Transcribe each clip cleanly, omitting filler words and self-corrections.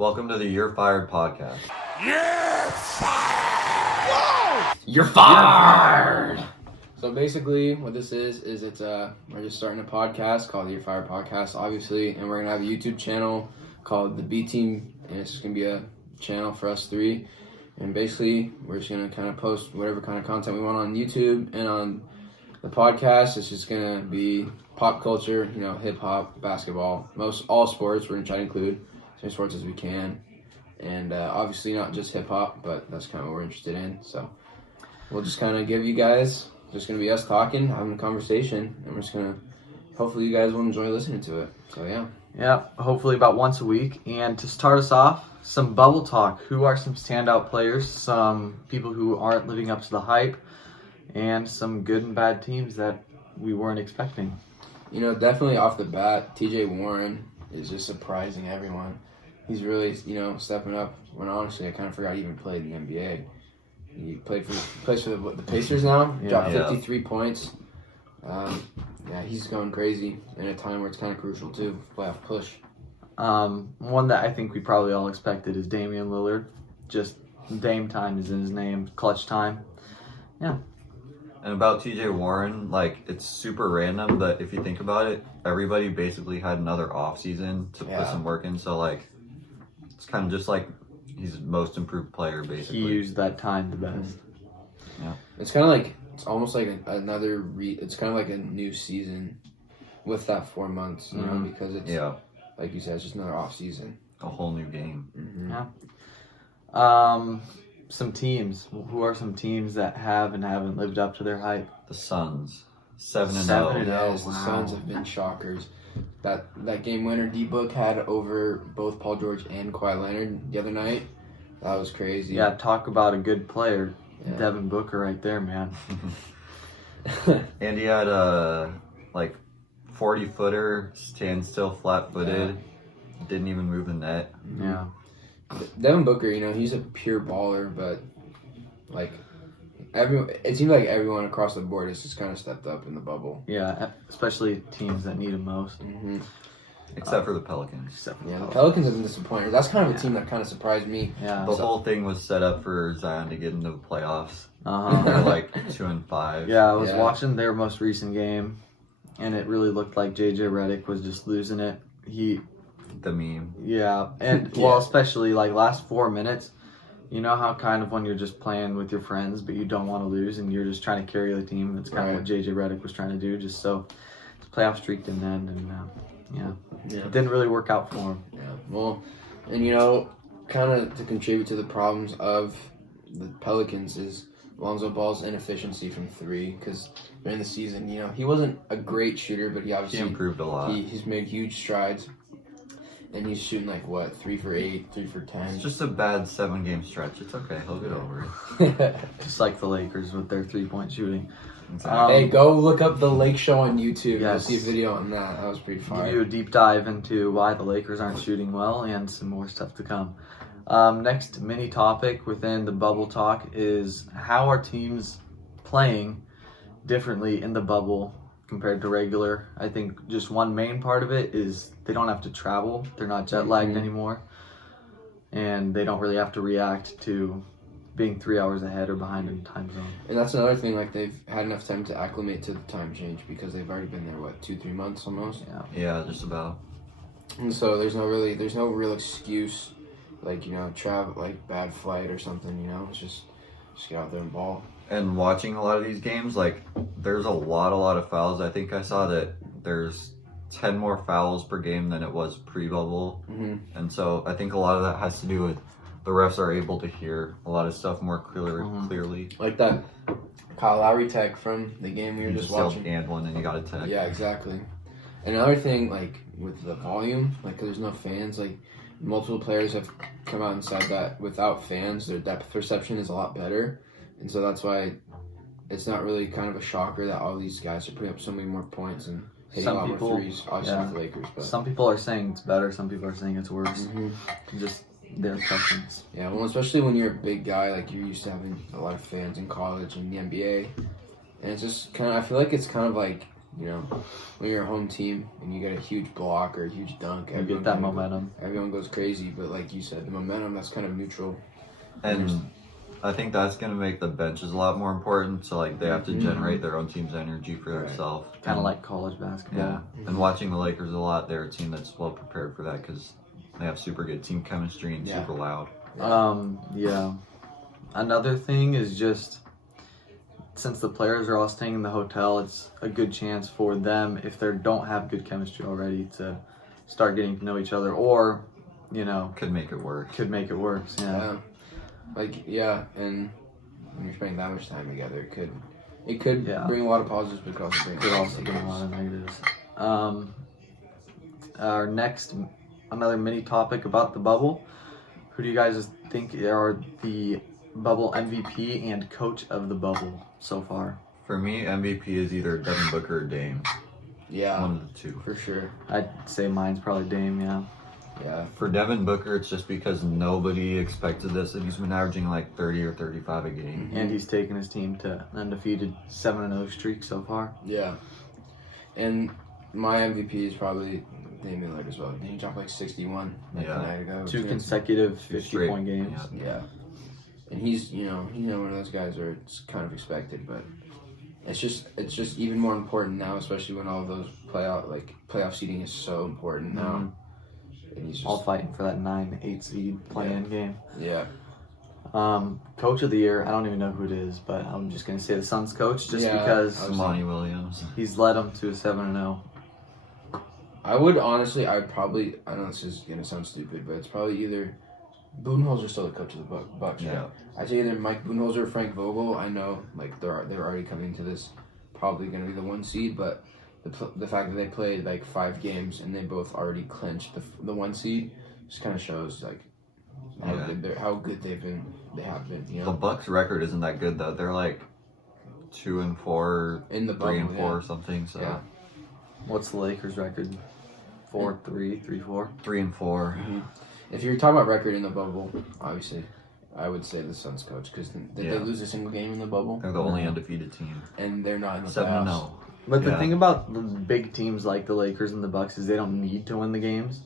Welcome to the You're Fired podcast. You're fired! So basically what this is it's we're just starting a podcast called the You're Fired Podcast, obviously, and we're gonna have a YouTube channel called the B Team, and it's just gonna be a channel for us three. And basically we're just gonna kind of post whatever kind of content we want on YouTube, and on the podcast it's just gonna be pop culture, hip hop, basketball, all sports. We're gonna try to include as many sports as we can, and obviously not just hip hop, but that's kind of what we're interested in. So we'll just kind of give you guys, just going to be us talking, having a conversation, and we're just going to, hopefully you guys will enjoy listening to it. So, yeah. Yeah, hopefully about once a week. And to start us off, some bubble talk. Who are some standout players, some people who aren't living up to the hype, and some good and bad teams that we weren't expecting? Definitely off the bat, TJ Warren is just surprising everyone. He's really, stepping up when honestly I kind of forgot he even played in the NBA. He plays for the Pacers now. Dropped 53 points. He's going crazy in a time where it's kind of crucial too. Playoff push. One that I think we probably all expected is Damian Lillard. Just Dame time is in his name. Clutch time. Yeah. And about TJ Warren, it's super random, but if you think about it, everybody basically had another off season to put some work in. So it's kind of just he's most improved player, basically. He used that time the best. Yeah. It's kind of it's almost like another, it's kind of like a new season with that 4 months, because it's, like you said, it's just another off season. A whole new game. Mm-hmm. Yeah. Some teams. Who are some teams that have and haven't lived up to their hype? The Suns. 7-0. 7-0. Yes, Wow. the Suns have been shockers. That game winner D-Book had over both Paul George and Kawhi Leonard the other night. That was crazy. Yeah, talk about a good player. Yeah. Devin Booker right there, man. And he had a 40-footer, stand still, flat-footed. Didn't even move the net. Yeah. Devin Booker, he's a pure baller, but it seems like everyone across the board has just kind of stepped up in the bubble. Yeah, especially teams that need him most. Mm-hmm. Except for the Pelicans. The Pelicans have been disappointed. That's kind of a team that kind of surprised me. Yeah. The whole thing was set up for Zion to get into the playoffs. Uh-huh. They're 2-5. Yeah, I was watching their most recent game, and it really looked like JJ Redick was just losing it. The meme. Yeah, and especially last 4 minutes, you know how kind of when you're just playing with your friends, but you don't want to lose, and you're just trying to carry the team. That's kind of what JJ Redick was trying to do, just so his playoff streak didn't end, and it didn't really work out for him. Yeah, well, and kind of to contribute to the problems of the Pelicans is Lonzo Ball's inefficiency from three, because during the season, he wasn't a great shooter, but he obviously improved a lot. He's made huge strides, and he's shooting 3 for 8, 3 for 10. It's just a bad 7-game stretch. It's okay. He'll get over it. Just like the Lakers with their 3-point shooting. Exactly. Hey, go look up the Lake Show on YouTube. Yes. You'll see a video on that. That was pretty fire. Give you a deep dive into why the Lakers aren't shooting well and some more stuff to come. Next mini topic within the bubble talk is how are teams playing differently in the bubble compared to regular. I think just one main part of it is they don't have to travel. They're not jet lagged anymore. And they don't really have to react to being 3 hours ahead or behind in time zone. And that's another thing, they've had enough time to acclimate to the time change because they've already been there, 2-3 months almost? Yeah, just about. And so there's no real excuse, travel, bad flight or something, it's just get out there and ball. And watching a lot of these games, there's a lot of fouls. I think I saw that there's 10 more fouls per game than it was pre-bubble. Mm-hmm. And so I think a lot of that has to do with the refs are able to hear a lot of stuff more clearly. Like that Kyle Lowry tech from the game we were just watching. And one, and you got a tech. Yeah, exactly. And another thing, with the volume, because there's no fans, multiple players have come out and said that without fans, their depth perception is a lot better. And so that's why it's not really kind of a shocker that all these guys are putting up so many more points and hitting a lot more threes, obviously with the Lakers. But some people are saying it's better, some people are saying it's worse. Mm-hmm. Just their preference. Yeah, well, especially when you're a big guy, you're used to having a lot of fans in college and the NBA. And it's just I feel like it's kind of you know, when you're a home team and you get a huge block or a huge dunk, You get that momentum. Everyone goes crazy, but like you said, the momentum, that's kind of neutral. And I think that's going to make the benches a lot more important. So, like, they have to generate their own team's energy for themselves. Kind of like college basketball. Yeah. And watching the Lakers a lot, they're a team that's well prepared for that because they have super good team chemistry and super loud. Yeah. Another thing is just, since the players are all staying in the hotel, it's a good chance for them, if they don't have good chemistry already, to start getting to know each other, or, you know, Could make it work. Yeah. And when you're spending that much time together, it could bring a lot of positives, but it could also bring a lot of negatives. Our next, another mini topic about the bubble. Who do you guys think are the bubble MVP and coach of the bubble so far? For me, MVP is either Devin Booker or Dame. Yeah. One of the two. For sure. I'd say mine's probably Dame, yeah. Yeah. For Devin Booker, it's just because nobody expected this, and he's been averaging like 30 or 35 a game. And he's taken his team to an undefeated 7-0 streak so far. Yeah. And my MVP is probably Damian Lillard as well. He dropped like 61 a night ago. 2 consecutive 50-point games. Yeah. And he's, you know, one of those guys where it's kind of expected, but it's just even more important now, especially when all of those playoff seeding is so important now. And he's just all fighting for that 9-8 seed play-in game. Yeah. Coach of the year, I don't even know who it is, but I'm just gonna say the Suns coach, just because Monty Williams. He's led them to a 7-0. I would honestly, I know this is gonna sound stupid, but it's probably either Budenholzer still the coach of the Bucks. Yeah. Right? I'd say either Mike Budenholzer or Frank Vogel. I know, like they're already coming to this, probably gonna be the 1 seed, but the fact that they played like 5 games and they both already clinched the 1 seed just kind of shows like how good they have been. You know, the Bucks record isn't that good though. They're like 2-4, in the bubble, 3-4 or something. So what's the Lakers record? 4-3, 3-4, 3-4. If you're talking about record in the bubble, obviously, I would say the Suns coach, because did they lose a single game in the bubble? They're the only undefeated team. And they're not in the 7-0. playoffs. But the thing about the big teams like the Lakers and the Bucks is they don't need to win the games.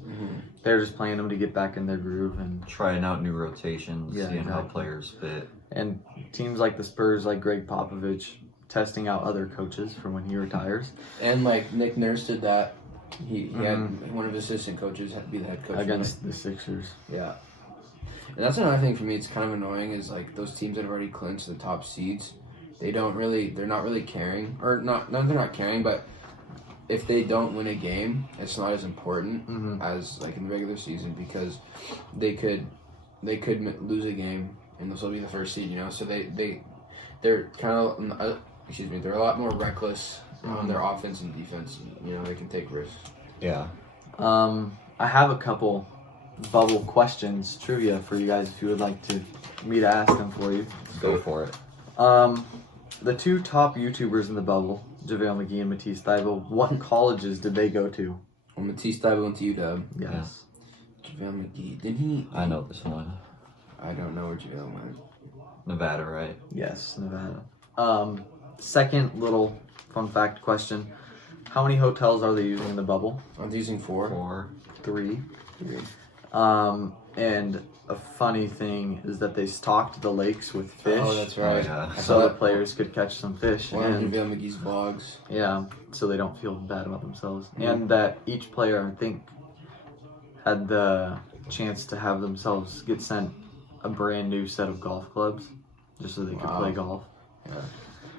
They're just playing them to get back in their groove and trying out new rotations, seeing how players fit. And teams like the Spurs, like Greg Popovich, testing out other coaches for when he retires. And like Nick Nurse did that. He had one of his assistant coaches be the head coach against the Sixers. Yeah. And that's another thing for me. It's kind of annoying is like those teams that have already clinched the top seeds. They're not really caring, or not. They're not caring, but if they don't win a game, it's not as important as like in the regular season, because they could lose a game and they'll still be the first seed. You know, so they're kind of they're a lot more reckless on their offense and defense. You know, they can take risks. Yeah. I have a couple bubble questions, trivia for you guys if you would like me to ask them for you. Go for it. The 2 top YouTubers in the bubble, JaVale McGee and Matisse Thybulle, what colleges did they go to? Well, Matisse Thybulle went to UW. Yes. JaVale McGee, didn't he? I know this one. I don't know where JaVale went. Nevada, right? Yes, Nevada. Second little fun fact question. How many hotels are they using in the bubble? I'm using 4. 4. 3. And a funny thing is that they stocked the lakes with fish. Oh, that's right. So the players could catch some fish. One of JaVale McGee's vlogs. Yeah, so they don't feel bad about themselves. And that each player, I think, had the chance to have themselves get sent a brand new set of golf clubs just so they could play golf. Yeah.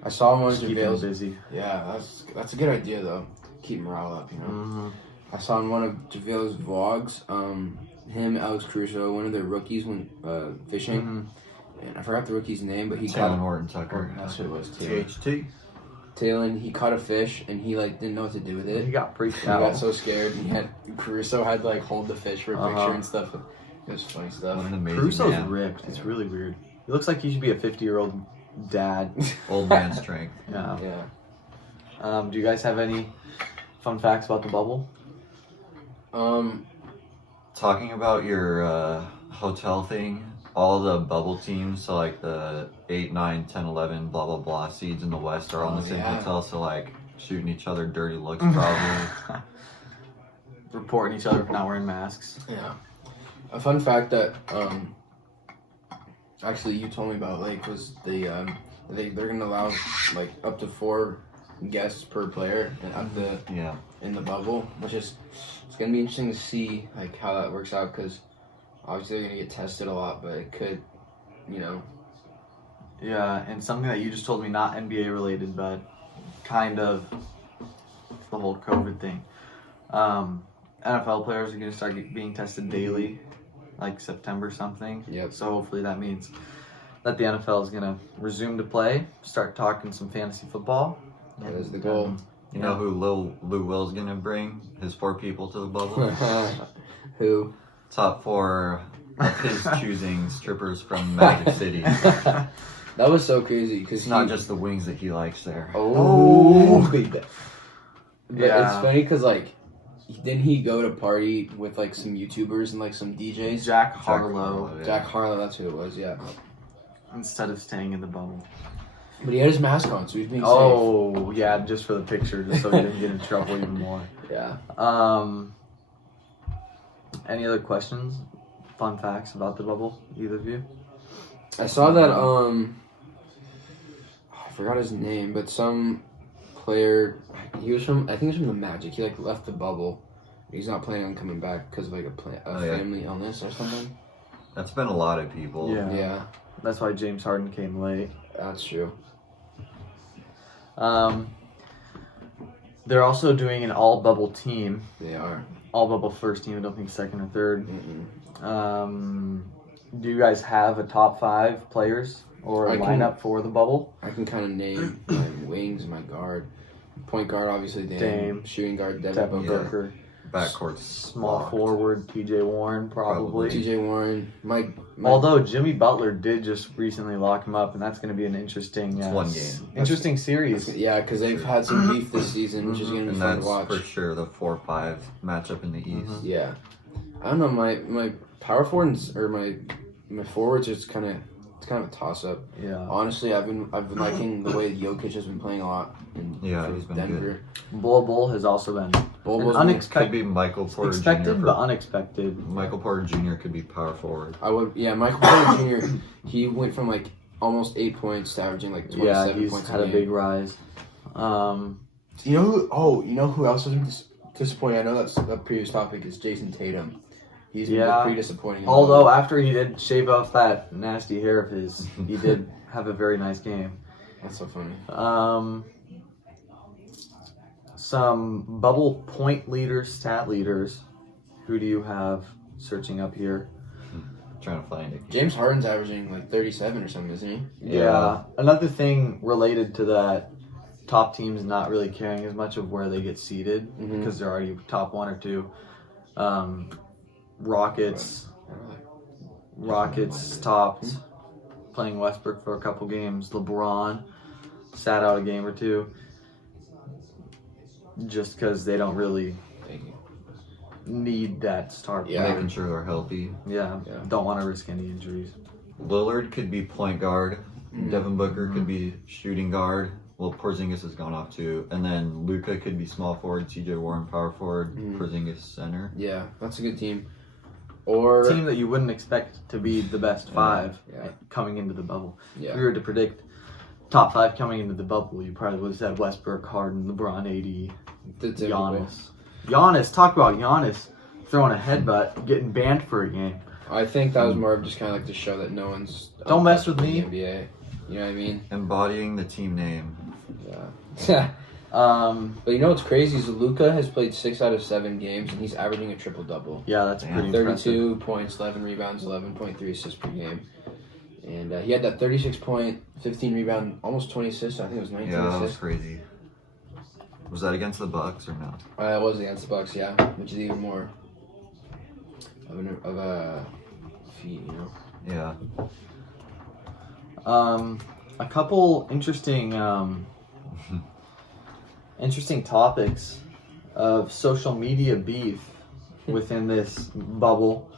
I saw one of Keep them JaVale's. busy. Yeah, that's a good idea though. Keep morale up, you know. I saw in one of JaVale's vlogs, him, Alex Caruso, one of the rookies went fishing, and I forgot the rookie's name, but he Taylor Horton Tucker. That's who it was. Taylor. THT. Taylor, he caught a fish and he like didn't know what to do with it. He got freaked He out. got so scared. Caruso had to like hold the fish for a picture and stuff. It was funny stuff. What an amazing Caruso's man. ripped. It's really weird. He looks like he should be a 50-year-old dad. Old man strength. Yeah. Yeah. Do you guys have any fun facts about the bubble? Talking about your hotel thing, all the bubble teams, so like the 8, 9, 10, 11, blah, blah, blah seeds in the West are all in the same hotel. So like shooting each other dirty looks, probably. Reporting each other for not wearing masks. Yeah. A fun fact that actually you told me about was they're gonna allow like up to 4 guests per player in the bubble, which is it's gonna be interesting to see like how that works out because obviously they're gonna get tested a lot, but it could, Yeah, and something that you just told me, not NBA related, but kind of the whole COVID thing. NFL players are going to start being tested daily, like September something. Yep. So hopefully that means that the NFL is going to resume to play, start talking some fantasy football. That is the goal. You know who Lou Will's going to bring his 4 people to the bubble? Who? Top 4 of his choosing strippers from Magic City. That was so crazy because It's not just the wings that he likes there. Oh. But Yeah. it's funny because didn't he go to party with some YouTubers and some DJs? Jack Harlow, yeah. Jack Harlow, that's who it was. Yeah. instead of staying in the bubble. But he had his mask on, so he was being Oh, yeah, just for the picture, just so he didn't get in trouble even more. safe. Yeah. Any other questions? Fun facts about the bubble, either of you? I saw that I forgot his name, but some player I think he was from the Magic. He left the bubble. He's not planning on coming back because of a family illness or something. That's been a lot of people. Yeah. That's why James Harden came late. That's true. They're also doing an all bubble team. They are. All bubble first team. I don't think second or third. Mm-mm. Do you guys have a top 5 players or a lineup for the bubble? I can kind of name my wings and my guard. Point guard, obviously Dame. Shooting guard, Devin Booker. Backcourt Small locked. forward, TJ Warren, probably. TJ Warren. Mike. Although Jimmy Butler did just recently lock him up, and that's going to be an interesting, It's one game. interesting series. Yeah, because they've had some beef this season, which is going to be And fun that's to watch. for sure the 4-5 matchup in the East. Yeah. I don't know, my power forwards or my forwards it's kind of a toss up. Yeah. Honestly, I've been liking the way Jokic has been playing a lot in He's been Denver. good. Bull has also been Bulbul's Could be Michael Porter expected, Jr. but unexpected. Michael Porter Jr. could be power forward. Michael Porter Jr. He went from almost 8 points to averaging 27 Yeah, he's points had a game. big rise. You know who else was disappointing? I know that's a previous topic is Jason Tatum. He's been pretty disappointing. Although after he did shave off that nasty hair of his, he did have a very nice game. That's so funny. Some bubble point leaders, stat leaders. Who do you have searching up here? Trying to find it. James Harden's averaging 37 or something, isn't he? Yeah. Another thing related to that, top teams not really caring as much of where they get seated because they're already top 1 or 2. Rockets topped, playing Westbrook for a couple games. LeBron sat out a game or 2 just because they don't really need that star player. Making sure they're healthy. Yeah, don't want to risk any injuries. Lillard could be point guard. Devin Booker could be shooting guard. Well, Porzingis has gone off too. And then Luka could be small forward. TJ Warren power forward. Porzingis center. Yeah, that's a good team. Or Team that you wouldn't expect to be the best 5 coming into the bubble. Yeah. If we were to predict top 5 coming into the bubble, you probably would have said Westbrook, Harden, LeBron, AD, the typical. Giannis. Talk about Giannis throwing a headbutt, getting banned for a game. I think that was more of just kind of to show that no one's Don't mess with untouchable me. in the NBA. You know what I mean? Embodying the team name. Yeah. Um, But you know what's crazy is Luka has played 6 out of 7 games and he's averaging a triple double. yeah, that's pretty 32 impressive. points, 11 rebounds, 11.3 assists per game. And he had that 36 point, 15 rebound, almost 20 assists. I think it was 19 Yeah, that was assists. crazy. Was that against the Bucks or no? It was against the Bucks, yeah, which is even more of a feat, you know. Yeah. A couple interesting topics of social media beef within this bubble.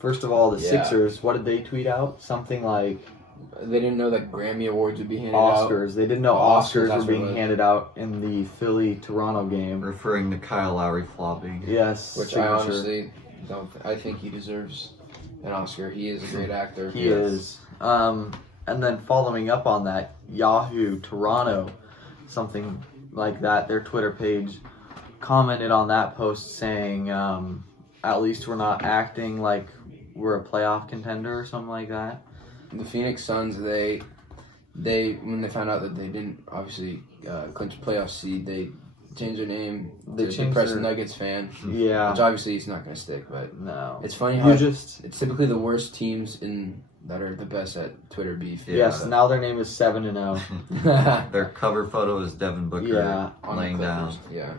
First of all, the Yeah. Sixers, what did they tweet out? Something like They didn't know that Grammy Awards would be handed out. Oscars. They didn't know Oscars, Oscars that's were what being it was. handed out in the Philly-Toronto game. Referring to Kyle Lowry flopping. Yes, Which I honestly don't. I think he deserves an Oscar. He is a great actor. He is. And then following up on that, Yahoo Toronto, something like that, their Twitter page commented on that post saying, at least we're not acting like we're a playoff contender or something like that. The Phoenix Suns, they when they found out that they didn't obviously clinch a playoff seed, they changed their name They to changed Depressed their- Nuggets fan, Yeah. which obviously is not going to stick. But No. it's funny how It's typically the worst teams that are the best at Twitter beef. yes, now their name is 7-0. Their cover photo is Devin Booker Yeah. On the laying down. Clippers. Yeah.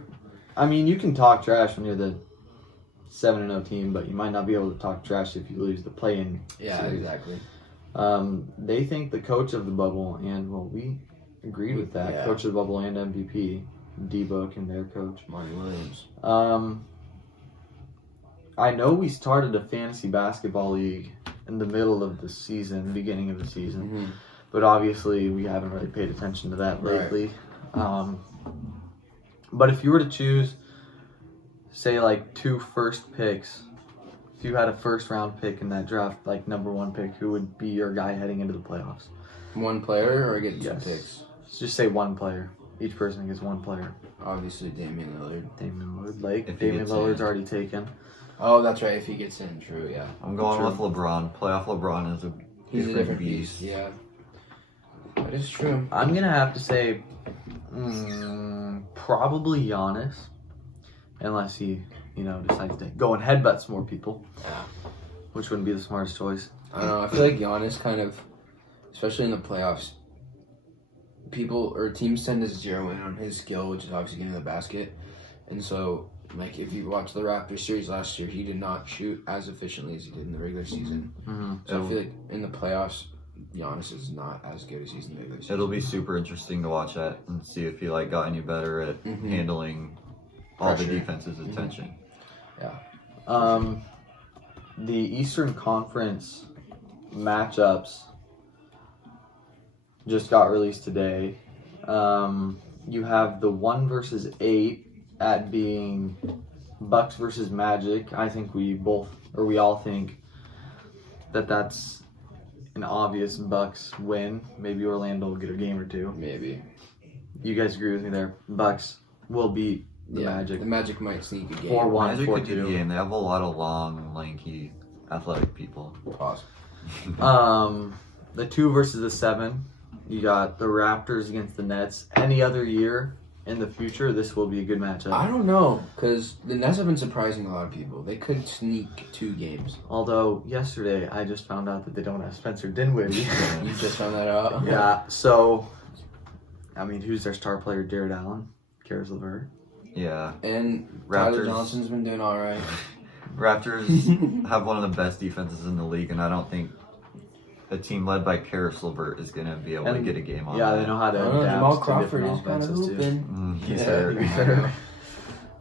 I mean, you can talk trash when you're the 7-0 team, but you might not be able to talk trash if you lose the play-in. Yeah, series. exactly. They think the coach of the bubble, and well, we agreed with that. Yeah. Coach of the bubble and MVP, D-Book and their coach. Monty Williams. I know we started a fantasy basketball league in the middle of the season, beginning of the season, Mm-hmm. but obviously we haven't really paid attention to that Right. lately. But if you were to choose, say, like 2 first picks, if you had a first round pick in that draft, like number 1 pick, who would be your guy heading into the playoffs? One player or get Yes. 2 picks? Just say 1 player. Each person gets 1 player. Obviously, Damian Lillard. Damian Lillard, Lake. If he Damian gets Lillard's in. already taken. Oh, that's right. If he gets in, true. Yeah. I'm going True. with LeBron. Playoff LeBron is a He's a different beast. Yeah. That is true. I'm going to have to say probably Giannis. Unless he, decides to go and headbutt some more people. Yeah. Which wouldn't be the smartest choice. I don't know. I feel like Giannis kind of, especially in the playoffs, teams tend to zero in on his skill, which is obviously getting to the basket. And so, like, if you watch the Raptors series last year, he did not shoot as efficiently as he did in the regular season. Mm-hmm. So I feel like in the playoffs, Giannis is not as good as he's in the regular season. It'll be super interesting to watch that and see if he got any better at Mhm. handling all the Pressure. defense's attention. The Eastern Conference matchups just got released today. You have the 1 versus 8 at being Bucks versus Magic. I think we all think that that's an obvious Bucks win. Maybe Orlando will get a game or 2. Maybe. You guys agree with me there? Bucks will beat the Yeah, Magic. The Magic might sneak a game. 4-1, Magic could get a 4-2. game. They have a lot of long, lanky, athletic people. Pause. The 2 versus the 7. You got the Raptors against the Nets. Any other year in the future, this will be a good matchup. I don't know, because the Nets have been surprising a lot of people. They could sneak 2 games. Although yesterday I just found out that they don't have Spencer Dinwiddie. You just found that out? Yeah. So, I mean, who's their star player? Jared Allen, Karis LeVert. Yeah. And Tyler Raptors. Johnson's been doing all right. Raptors have one of the best defenses in the league, and I don't think a team led by Karis LeVert is going to be able to And- get a game on Yeah, that. they know how to I don't know, adapt Jamal to Crawford different is kind of offenses too. hooping. He's Yeah, hurt. he's hurt.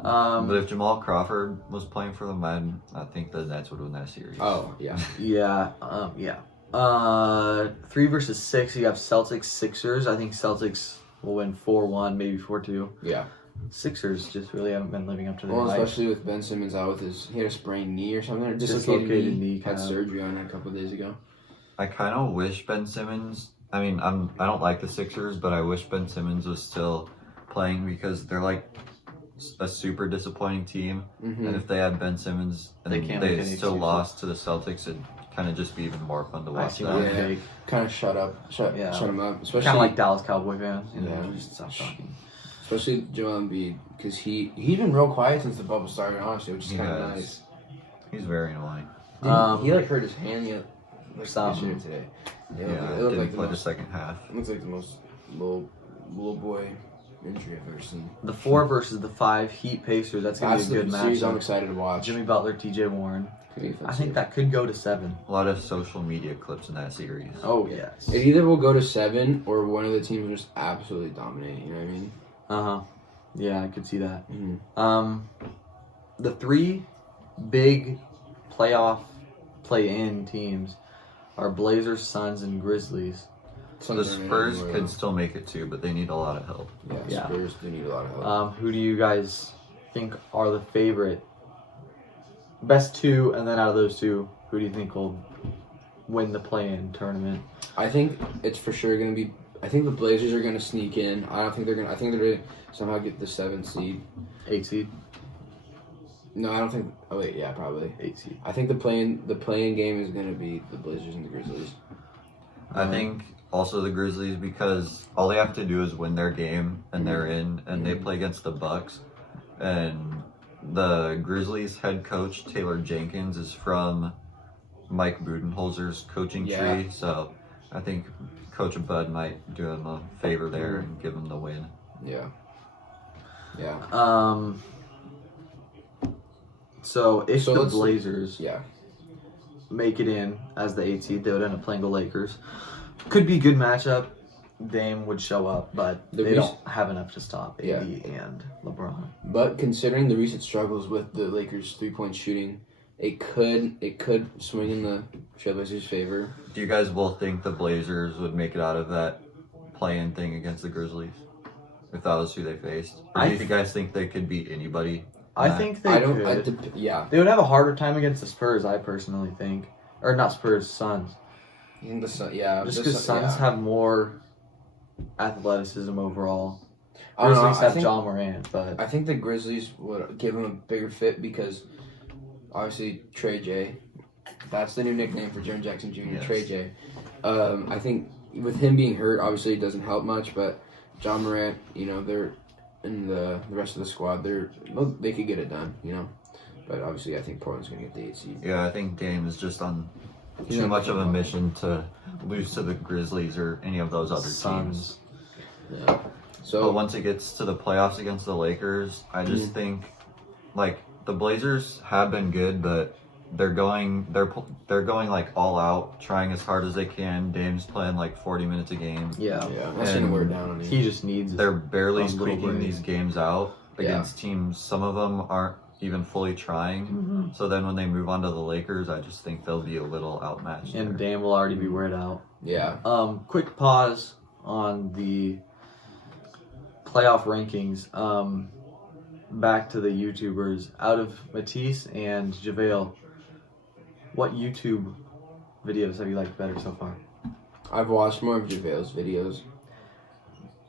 But if Jamal Crawford was playing for them, I think the Nets would win that series. Oh, yeah. Yeah. 3 versus 6. You have Celtics, Sixers. I think Celtics will win 4-1, maybe 4-2. Yeah. Sixers just really haven't been living up to their Well, hype. especially with Ben Simmons out with he had a sprained knee or something. Or Dislocated dislocated knee, knee. Had kind of. surgery on it a couple of days ago. I kind of wish Ben Simmons. I mean, I don't like the Sixers, but I wish Ben Simmons was still playing because they're like a super disappointing team. Mm-hmm. And if they had Ben Simmons and They they, can't make any still excuses. lost to the Celtics, it'd kind of just be even more fun to I watch see that. one Yeah. take. Kind of shut Yeah. him up. Especially Kind of like Dallas Cowboy fans. Yeah. Just stop talking. Especially Joel Embiid, because he's been real quiet since the bubble started, honestly, which is He kind of has. nice. He's very annoying. He hurt his hand Something. yesterday today. Yeah, it looked didn't like play the second half. looks like the most little boy injury I've ever seen. The 4 versus the 5 Heat Pacers. That's gonna That's be a the good series I'm matchup. excited to watch. Jimmy Butler, T.J. Warren. Could be a fun I think series. that could go to 7. A lot of social media clips in that series. Oh yes. It either will go to 7 or one of the teams will just absolutely dominate. You know what I mean? Uh-huh. Yeah, I could see that. Mm-hmm. The 3 big playoff play-in teams are Blazers, Suns, and Grizzlies. The Spurs could still make it too, but they need a lot of help. Yeah. Spurs do need a lot of help. Who do you guys think are the favorite? Best two, and then out of those two, who do you think will win the play-in tournament? I think it's for sure going to be. I think the Blazers are going to sneak in. I don't think they're going to. I think they're going to somehow get the 7th seed. 8 seed? No, I don't think. Oh wait, yeah, probably 8 seed. I think the play-in game is going to be the Blazers and the Grizzlies. I think also the Grizzlies, because all they have to do is win their game and they're in, and they play against the Bucks. And the Grizzlies head coach Taylor Jenkins is from Mike Budenholzer's coaching tree, so I think Coach Bud might do him a favor there and give him the win. Yeah. Yeah. So if the let's- Blazers Yeah. make it in as the 8 seed, they would end up playing the Lakers. Could be a good matchup. Dame would show up, but they don't have enough to stop AD and LeBron. But considering the recent struggles with the Lakers' 3-point shooting, it could swing in the Trailblazers' favor. Do you guys both think the Blazers would make it out of that play-in thing against the Grizzlies if that was who they faced? Or do you guys think they could beat anybody? I think they could. They would have a harder time against the Spurs, I personally think. Or not Spurs, Suns. You think the Suns? Yeah. Just because Suns have more athleticism overall. I don't know, Grizzlies have think- John Morant, but I think the Grizzlies would give him a bigger fit because obviously Trey J. That's the new nickname for Jaren Jackson Jr. Yes. Trey J. I think with him being hurt, obviously it doesn't help much. But John Morant, they're in the rest of the squad. They could get it done, But obviously, I think Portland's gonna get the 8 seed. Yeah, I think Dame is just on too much of a mission to lose to the Grizzlies or any of those other Suns. teams. Yeah. So But once it gets to the playoffs against the Lakers, I just think the Blazers have been good, but they're going like all out, trying as hard as they can. Dame's playing like 40 minutes a game. Yeah. that's gonna wear down on him. He just needs They're barely a little squeaking break. these games out against teams. Some of them aren't even fully trying. So then when they move on to the Lakers, I just think they'll be a little outmatched. and there. Dame will already be weared out. Yeah. Quick pause on the playoff rankings. Back to the YouTubers. Out of Matisse and JaVale, what YouTube videos have you liked better so far? I've watched more of JaVale's videos.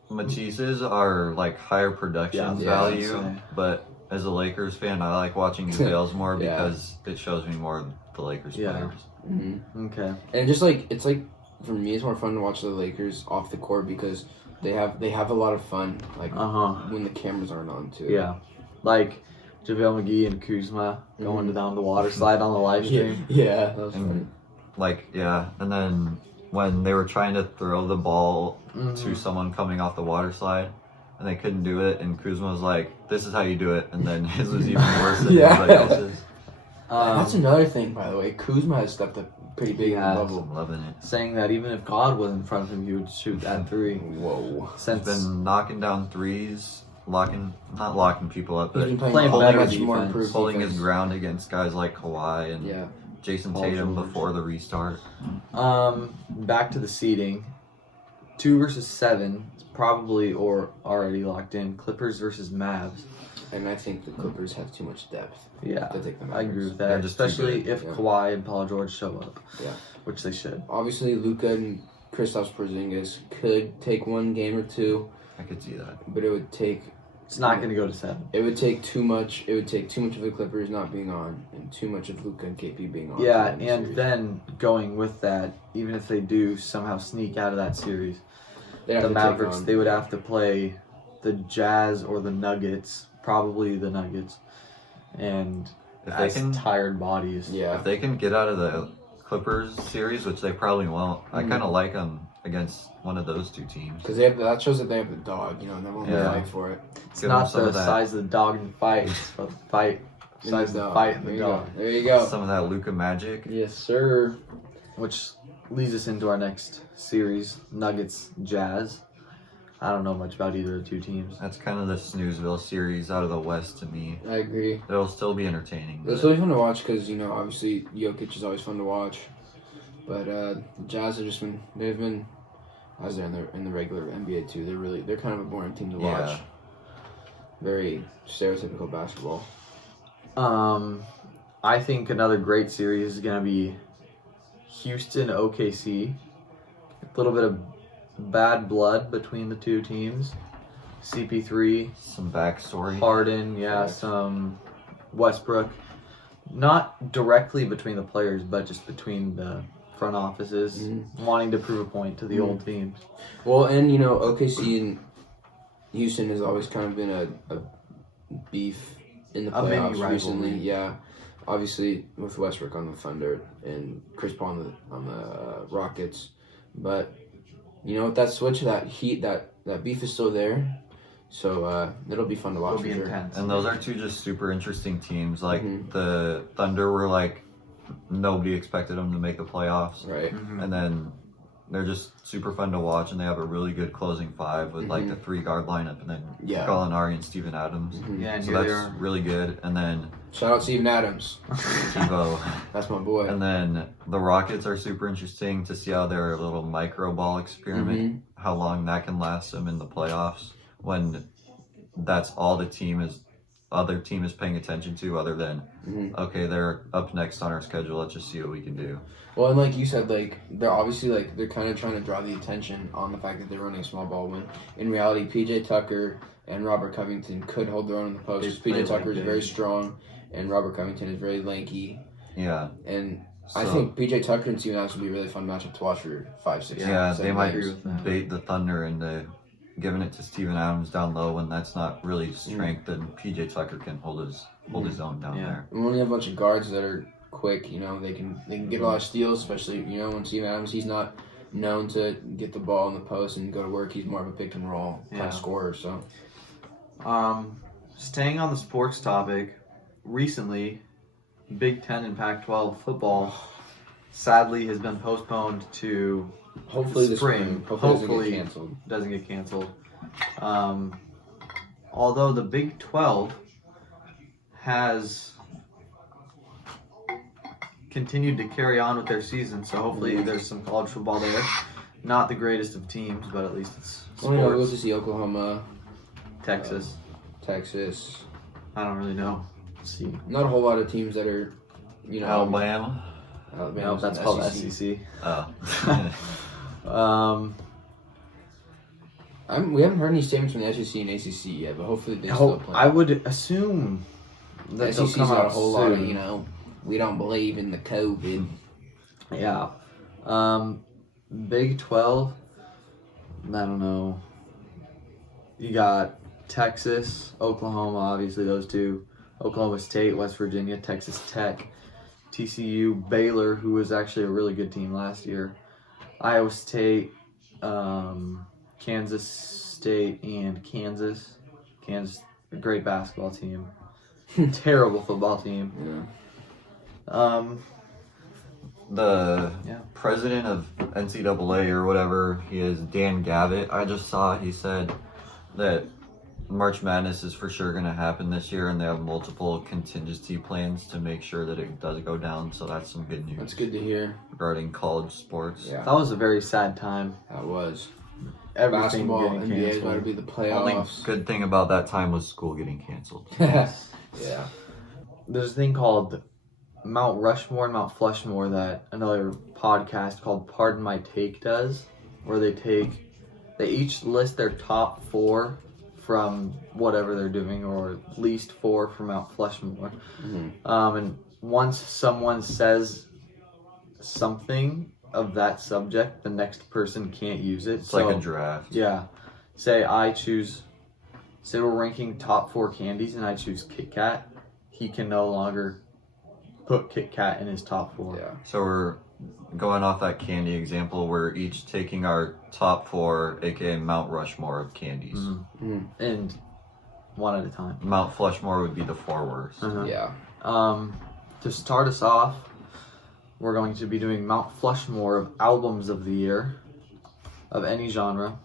Matisse's are like higher production Yeah, value, so- but as a Lakers fan, I like watching JaVale's more Yeah. because it shows me more of the Lakers Yeah. players. Mm-hmm. Okay. And it's like for me, it's more fun to watch the Lakers off the court because they have a lot of fun when the cameras aren't on too. Yeah. Like JaVale McGee and Kuzma going down the water slide on the live stream. Yeah, that was funny. And then when they were trying to throw the ball Mm-hmm. to someone coming off the water slide, and they couldn't do it, and Kuzma was like, "This is how you do it," and then his was even worse than Yeah. everybody else's. That's another thing, by the way. Kuzma has stepped up pretty big in the has. bubble. I'm loving it. Saying that even if God was in front of him, he would shoot that three. Whoa. Since He's been knocking down threes, not locking people up, He's but been playing playing better much more defense. improved holding his defense. ground against guys like Kawhi and Yeah. Jason Paul Tatum George. before the restart. back to the seeding. 2 versus 7 is probably or already locked in. Clippers versus Mavs. And I think the Clippers have too much depth Yeah, to take them. I agree with They're that, just too especially good. if Yeah. Kawhi and Paul George show up. Yeah. Which they should. Obviously, Luka and Kristaps Porzingis could take one game or two, I could see that. but it would take It's not going to go to 7. too much. It would take too much of the Clippers not being on, and too much of Luka and KP being on. Yeah, to win the and series. then going with that, even if they do somehow sneak out of that series, They'd have the to take Mavericks, on- they would have to play the Jazz or the Nuggets, probably the Nuggets, and If they as can, tired bodies. Yeah. if they can get out of the Clippers series, which they probably won't, I kind of like them against one of those two teams. Because that shows that they have the dog, and they won't Yeah. fight for it. It's Give them not some the of that. size of the dog in the fight, it's about the fight, size of the fight and There the you dog. go. There you go. Some of that Luka magic. Yes, sir. Which leads us into our next series, Nuggets Jazz. I don't know much about either of the two teams. That's kind of the Snoozeville series out of the West to me. I agree. It'll still be entertaining. It's but really fun to watch because, obviously Jokic is always fun to watch. But the Jazz have they've been, as they're in the regular NBA too. They're kind of a boring team to watch. Yeah. Very stereotypical basketball. I think another great series is going to be Houston OKC. A little bit of bad blood between the two teams. CP3, Some backstory. Harden, some Westbrook. Not directly between the players, but just between the front offices wanting to prove a point to the old teams. Well, and OKC and Houston has always kind of been a beef in the A mini playoffs rivalry. recently. Yeah, obviously with Westbrook on the Thunder and Chris Paul on the Rockets, but with that switch, that heat, that beef is still there. So it'll be fun to watch. It'll be for sure. intense. And those are two just super interesting teams. Like Mhm. the Thunder were like nobody expected them to make the playoffs, Right. and then they're just super fun to watch. And they have a really good closing five with like the 3-guard lineup, and then Yeah. Gallinari and Steven Adams. Yeah, and So here they that's are. really good. And then Shout out Steven Adams. Tebow. That's my boy. And then the Rockets are super interesting to see how their little micro ball experiment, how long that can last them in the playoffs when that's all the other team is paying attention to, other than okay, they're up next on our schedule. Let's just see what we can do. Well, and like you said, like they're obviously they're kind of trying to draw the attention on the fact that they're running a small ball. When in reality, PJ Tucker and Robert Covington could hold their own in the post. They play PJ Tucker like is very strong, and Robert Covington is very lanky. Yeah, And I So- think PJ Tucker and Steven Adams would be a really fun matchup to watch for 5, 6. yeah, 7 they might games. with that. bait the Thunder into giving it to Steven Adams down low when that's not really strength, and PJ Tucker can hold his own down Yeah. there. And when you have a bunch of guards that are quick, they can get a lot of steals, especially when Steven Adams, he's not known to get the ball in the post and go to work. He's more of a pick and roll kind Yeah. of scorer. So Staying on the sports topic, recently, Big Ten and Pac-12 football sadly has been postponed to hopefully this Spring. spring, hopefully it doesn't Hopefully. get canceled. doesn't get canceled. Although the Big 12 has continued to carry on with their season, so hopefully there's some college football there. Not the greatest of teams, but at least it's Well, we'll sports. to see Oklahoma, Texas, Texas. I don't really know. Let's see. Not a whole lot of teams that are, Alabama. No, Alabama's that's in called SEC. SEC. Oh. We haven't heard any statements from the SEC and ACC yet, but hopefully they still play. I would assume that The they'll SEC's come got out a whole lot of, soon. we don't believe in the COVID. Yeah. Big 12, I don't know. You got Texas, Oklahoma, obviously those two. Oklahoma State, West Virginia, Texas Tech, TCU, Baylor, who was actually a really good team last year. Iowa State, Kansas State, and Kansas. Kansas, a great basketball team. Terrible football team. Yeah. The Yeah. president of NCAA or whatever he is, Dan Gavitt, I just saw he said that March Madness is for sure going to happen this year, and they have multiple contingency plans to make sure that it does go down. So that's some good news That's good to hear. regarding college sports. Yeah, That was a very sad time. that was. Everything Basketball, getting NBA is canceled. about to be the Only playoffs. good thing about that time was school getting canceled. Yeah. There's a thing called Mount Rushmore and Mount Flushmore that another podcast called Pardon My Take does, where they each list their top 4 from whatever they're doing, or at least 4 from Mount Flushmore. And once someone says something of that subject, the next person can't use it. It's like a draft. Yeah. Say we're ranking top 4 candies and I choose Kit Kat. He can no longer put Kit Kat in his top 4. Yeah. So we're going off that candy example. We're each taking our top 4, aka Mount Rushmore of candies. And one at a time. Mount Flushmore would be the 4 worst. Yeah. To start us off, we're going to be doing Mount Flushmore of albums of the year, of any genre.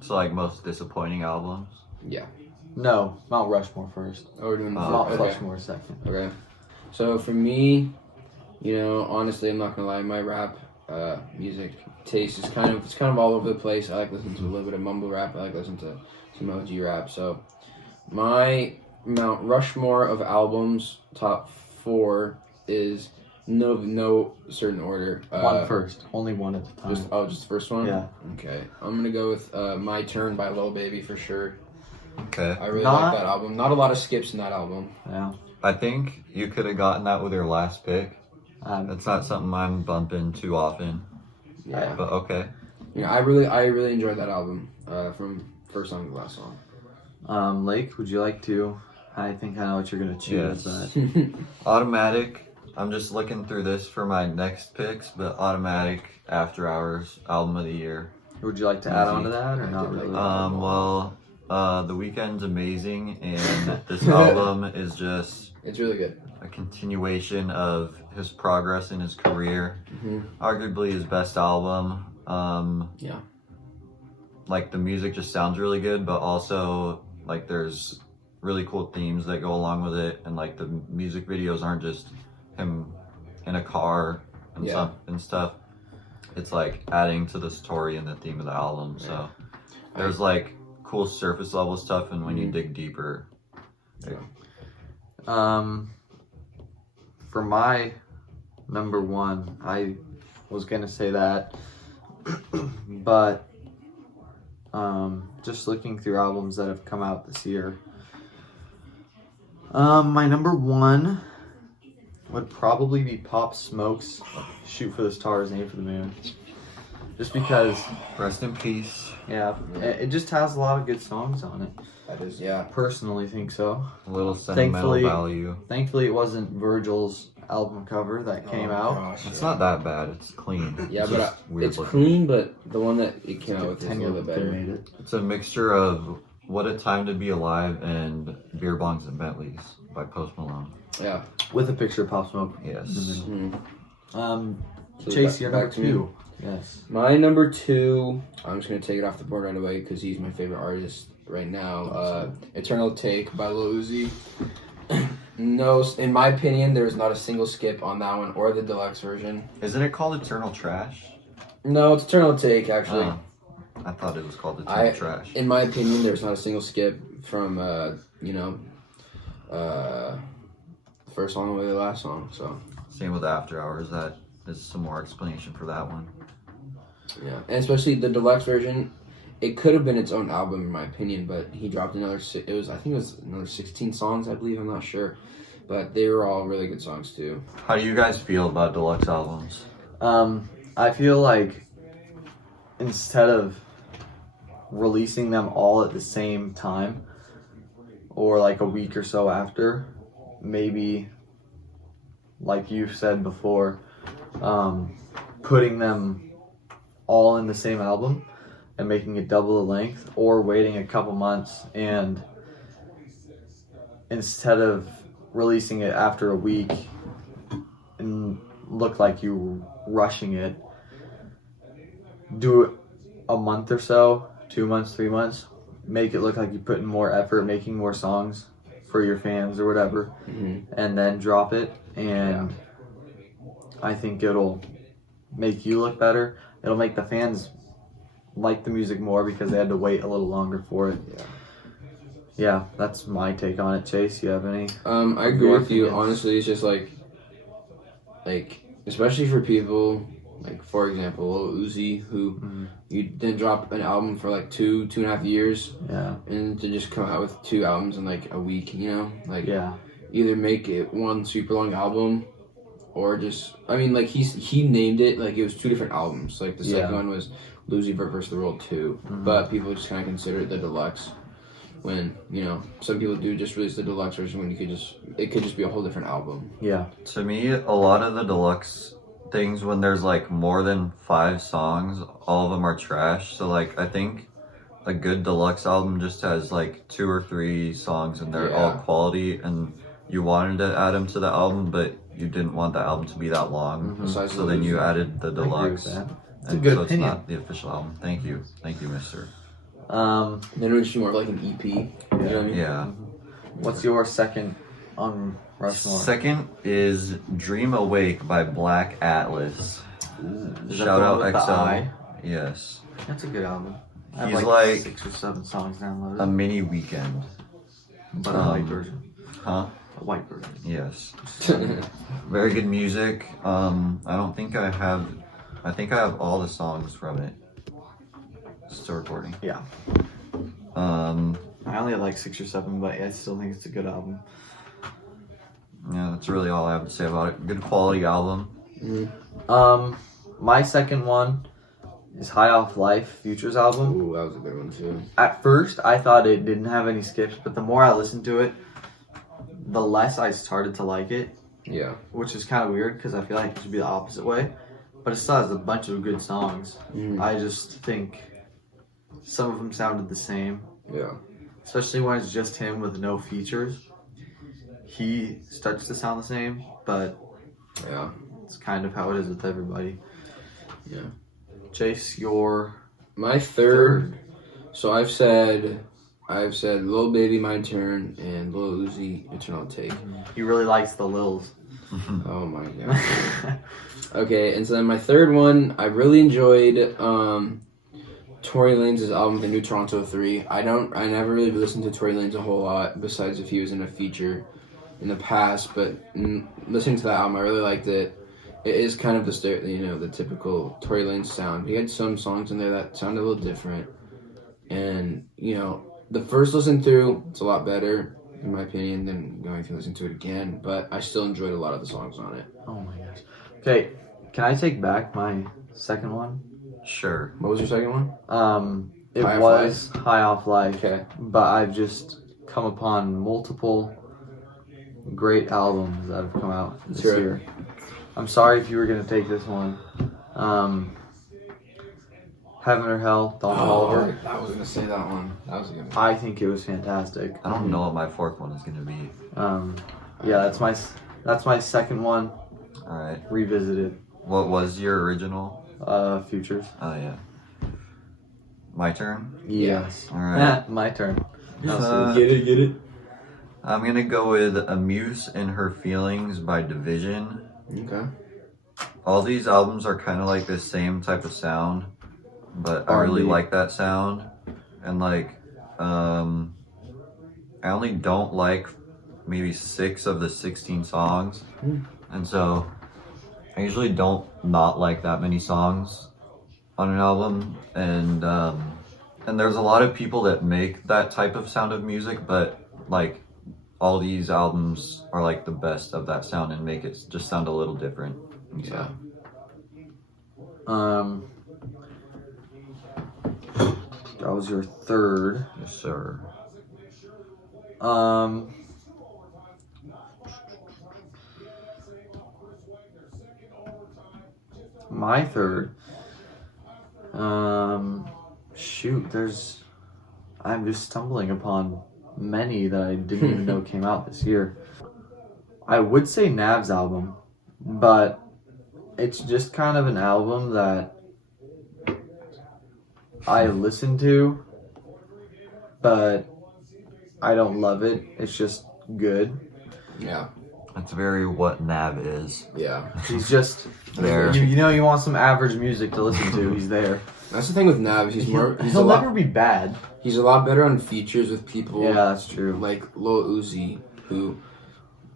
So like most disappointing albums. Yeah. No, Mount Rushmore first. Oh, we're doing the Mount okay. Flushmore second. Okay. So for me, You know, honestly, I'm not gonna lie. My rap music taste is kind of all over the place. I like listening to a little bit of mumble rap. I like listening to some OG rap. So my Mount Rushmore of albums, top 4 is no certain order. One first, only one at the time. Just the first one. Yeah. Okay, I'm gonna go with My Turn by Lil Baby for sure. Okay. I really like that album. Not a lot of skips in that album. Yeah. I think you could have gotten that with your last pick. Um, That's not something I'm bumping too often. Yeah. But okay. Yeah, I really enjoyed that album from first song to last song. Lake, would you like to? I think I know what you're gonna choose. Yes. But Automatic. I'm just looking through this for my next picks, but Automatic After Hours album of the year. would you like to add on to that or not really? Well, The Weeknd's amazing, and this album is just It's really good. a continuation of his progress in his career. Mm-hmm. Arguably his best album. Yeah. Like the music just sounds really good, but also like there's really cool themes that go along with it, and like the music videos aren't just him in a car and stuff. It's like adding to the story and the theme of the album. So there's like cool surface level stuff, and when you dig deeper, For my number 1, I was gonna say that, but just looking through albums that have come out this year, my number 1 would probably be Pop Smoke's "Shoot for the Stars, Aim for the Moon," just because. rest in peace. Yeah, it just has a lot of good songs on it. That is, yeah. Personally, think so. A little sentimental Thankfully- value. Thankfully, it wasn't Virgil's album cover that came out. Gosh, It's yeah. not that bad. It's clean. Yeah, It's but just weird it's looking. clean, but the one that it came out with is a 10-year little bit better. made it. It's a mixture of "What a Time to Be Alive" and "Beer Bongs and Bentleys" by Post Malone. Yeah. With a picture of Pop Smoke. Yes. Mhm. Chase, So you're back number to me. 2. Yes. My number 2, I'm just gonna take it off the board right away because he's my favorite artist right now. Eternal Take by Lil Uzi. No, in my opinion, there is not a single skip on that one or the deluxe version. Isn't it called Eternal Trash? No, it's Eternal Take actually. Oh, I thought it was called Eternal Trash. In my opinion, there's not a single skip from first song all the way to the last song. So Same with After Hours. That is some more explanation for that one. yeah, and especially the deluxe version. It could have been its own album, in my opinion, but he dropped another. I think it was another 16 songs, I believe. I'm not sure, but they were all really good songs too. How do you guys feel about deluxe albums? I feel like instead of releasing them all at the same time or like a week or so after, maybe like you've said before, putting them all in the same album and making it double the length, or waiting a couple months and instead of releasing it after a week and look like you rushing it, do it a month or so, 2 months, 3 months, make it look like you put in more effort making more songs for your fans or whatever, and then drop it. And I think it'll make you look better. It'll make the fans like the music more because they had to wait a little longer for it. Yeah, that's my take on it. Chase, you have any? I agree Your with you. opinions? Honestly, it's just like especially for people like, for example, Lil Uzi, who you didn't drop an album for like 2.5 years, Yeah. and to just come out with 2 albums in like a week, you know, like Yeah. either make it one super long album, or just, I mean, like he named it like it was 2 different albums. Like the second one was Lucy versus the World 2, but people just kind of consider it the deluxe. When, you know, some people do just release the deluxe version when it could just be a whole different album. Yeah. To me, a lot of the deluxe things, when there's like more than 5 songs, all of them are trash. So like, I think a good deluxe album just has like 2 or 3 songs and they're all quality, and you wanted to add them to the album, but you didn't want the album to be that long. Besides So then you added the I agree with deluxe. that. It's a And good so opinion. It's not the official album. Thank you, mister. Then it was more of like an EP. You know what I mean? Yeah. What's your second on Rushmore? Second is Dream Awake by Black Atlas. Is that Shout the out one with the XL. eye? Yes. That's a good album. I have He's like like 6 or 7 songs downloaded. A mini Weekend. But a white version. Huh? A white version. Yes. Very good music. I think I have all the songs from it. Still recording. Yeah. I only have like 6 or 7, but I still think it's a good album. Yeah, that's really all I have to say about it. Good quality album. My second one is High Off Life, Future's album. Ooh, that was a good one too. At first, I thought it didn't have any skips, but the more I listened to it, the less I started to like it, Yeah. which is kind of weird because I feel like it should be the opposite way. But it still has a bunch of good songs. I just think some of them sounded the same, Yeah. especially when it's just him with no features. He starts to sound the same, but Yeah. it's kind of how it is with everybody. Yeah. Chase, your My third. So I've said Lil Baby, My Turn, and Lil Uzi, Eternal Take. He really likes the Lils. Oh my god. Okay, and so then my third one, I really enjoyed Tory Lanez' album, The New Toronto 3. I never really listened to Tory Lanez a whole lot, besides if he was in a feature in the past, but listening to that album, I really liked it. It is kind of the typical Tory Lanez sound. He had some songs in there that sounded a little different, and the first listen through, it's a lot better in my opinion than going to listen to it again. But I still enjoyed a lot of the songs on it. Oh my gosh. Okay, can I take back my second one? Sure. What was your second one? It High Off was High Off Life. Okay. But I've just come upon multiple great albums that have come out this Sure. year. I'm sorry if you were gonna take this one. Heaven or Hell, Don Oliver. I was gonna say that one. That was a good one. I think it was fantastic. I don't know what my fourth one is gonna be. Yeah, that's my second one. All right. Revisited. What was your original? Futures. Oh yeah. My turn. Yes. All right. My turn. Get it. I'm gonna go with Amuse in Her Feelings by Division. Okay. All these albums are kind of like the same type of sound, but I really R&B. like that sound. And like, I only don't like maybe 6 of the 16 songs, and so I usually don't not like that many songs on an album. And there's a lot of people that make that type of sound of music, but like all these albums are like the best of that sound and make it just sound a little different. And so, That was your third. yes, sir. My third. I'm just stumbling upon many that I didn't even know came out this year. I would say Nav's album, but it's just kind of an album that I listen to, but I don't love it. It's just good. Yeah. That's very what Nav is. Yeah. He's just There. You want some average music to listen to. He's there. That's the thing with Nav. He'll never be bad. He's a lot better on features with people. Yeah, that's true. Like Lil Uzi, who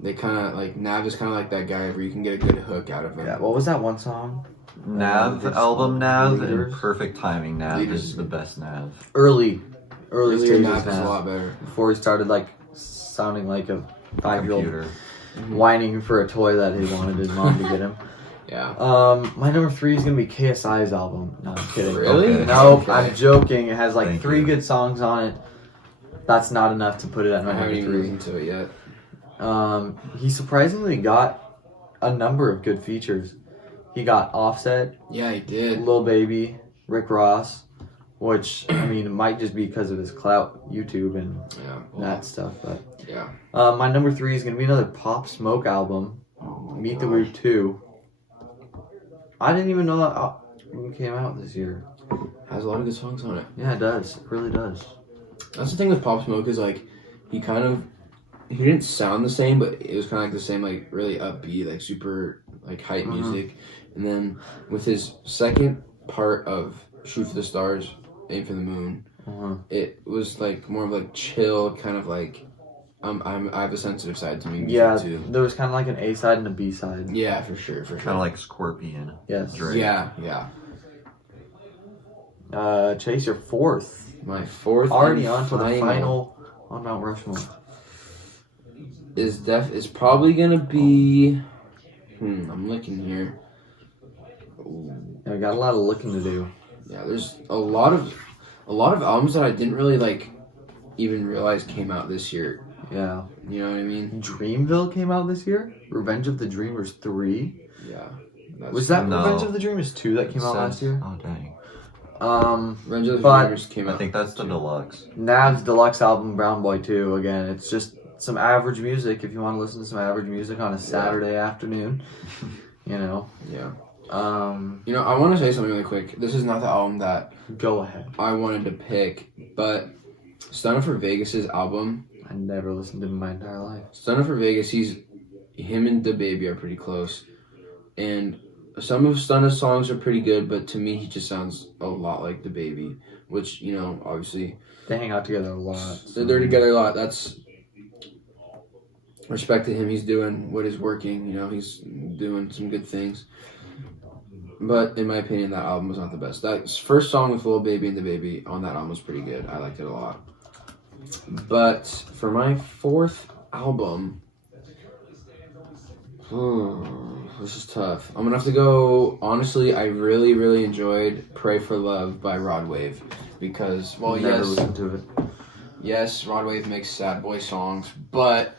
they kind of like. Nav is kind of like that guy where you can get a good hook out of him. Yeah. What was that one song? Nav It's album Nav Leaders. and Perfect Timing Nav Leaders. is the best Nav. Earlier Earlier stages Nav is a Nav. lot better. Before he started like sounding like a 5-year-old Computer. whining for a toy that he wanted his mom to get him. Yeah. My number 3 is gonna be KSI's album. No, I'm kidding. Really? Okay. No, Okay. I'm joking. It has like Thank 3 you. good songs on it. That's not enough to put it at I haven't number even 3. listened to it yet. He surprisingly got a number of good features. He got Offset, Yeah, he did. Lil Baby, Rick Ross, which I mean it might just be because of his clout, YouTube and Yeah. that stuff. But Yeah. my number 3 is gonna be another Pop Smoke album, Meet the Woo 2. I didn't even know that album came out this year. Has a lot of good songs on it. Yeah, it does. It really does. That's the thing with Pop Smoke is like he kind of he didn't sound the same, but it was kind of like the same, like really upbeat, like super like hype music. And then with his second part of Shoot for the Stars, Aim for the Moon, it was like more of like chill, kind of like I have a sensitive side to me too. There was kind of like an A side and a B side. Yeah, for sure. Kind of like Scorpion. Yes. Drake. Yeah. Chase, your fourth. My fourth. Already on to the final on Mount Rushmore. Is probably gonna be. I'm looking here. Yeah, I got a lot of looking to do. Yeah, there's a lot of albums that I didn't really like even realize came out this year. Yeah. You know what I mean? Dreamville came out this year. Revenge of the Dreamers 3. Yeah. Was that No. Revenge of the Dreamers 2 that came out last year? Oh dang. Revenge of the Dreamers came out. I think that's the deluxe. Nav's deluxe album, Brown Boy 2. Again, it's just some average music if you want to listen to some average music on a Saturday afternoon. You know. Yeah. You know, I want to say something really quick. This is not the album that go ahead. I wanted to pick, but Stunna for Vegas's album. I never listened to him in my entire life. Stunna for Vegas, him and DaBaby are pretty close, and some of Stunna's songs are pretty good, but to me, he just sounds a lot like DaBaby, which, you know, obviously They hang out together a lot. So. they're together a lot. That's respect to him. He's doing what is working. You know, he's doing some good things. But in my opinion, that album was not the best. That first song with Lil Baby and DaBaby on that album was pretty good. I liked it a lot. But for my fourth album, this is tough. I'm gonna have to go. Honestly, I really, really enjoyed "Pray for Love" by Rod Wave because, well, Never listened to it. Yes, Rod Wave makes sad boy songs, but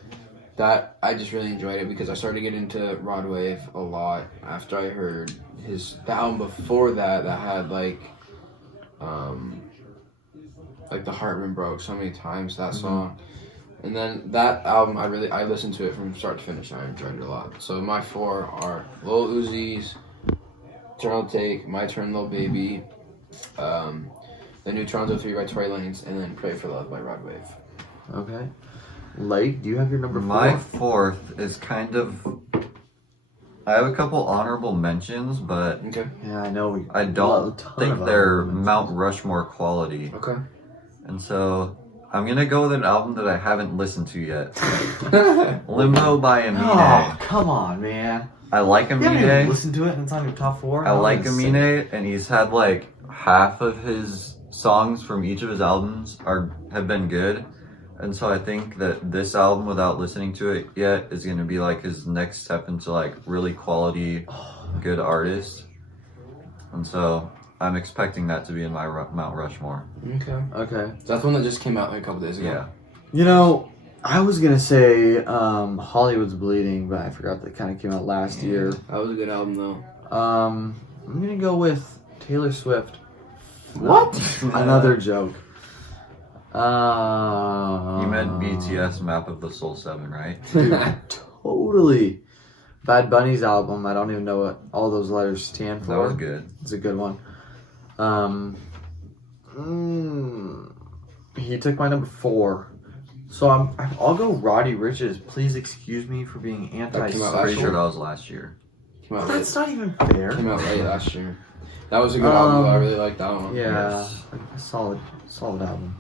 that I just really enjoyed it because I started to get into Rod Wave a lot after I heard the album before that had like The Heart Been Broke so many times, that song. And then that album, I listened to it from start to finish. I enjoyed it a lot. So my four are Lil Uzi's Eternal Take, My Turn, Lil Baby, the new Toronto 3 by Tory Lanez, and then Pray for Love by Rod Wave. Okay. Lake, do you have your number 4? My fourth is kind of. I have a couple honorable mentions, but Okay. Yeah, I know. I don't think they're Mount Rushmore quality. Okay. And so I'm gonna go with an album that I haven't listened to yet. Limbo by Amine. Oh, come on, man. I like You haven't even Amine. listened to it and it's on your top 4? I like Amine, and he's had like half of his songs from each of his albums have been good. And so I think that this album, without listening to it yet, is gonna be like his next step into like really quality, good artist. And so I'm expecting that to be in my Mount Rushmore. Okay. So that's one that just came out like a couple days ago. Yeah. You know, I was going to say Hollywood's Bleeding, but I forgot that kind of came out last year. That was a good album though. I'm going to go with Taylor Swift. What? Another joke. You meant BTS Map of the Soul 7, right? Totally. Bad Bunny's album, I don't even know what all those letters stand for. That was good. It's a good one. He took my number 4. So I'll go Roddy Rich's Please Excuse Me for Being came out Pretty Anti-Social. sure that was last year. Came out That's late. not even fair. Came out late last year. That was a good album though. I really liked that one. Yeah, Yes. a solid album.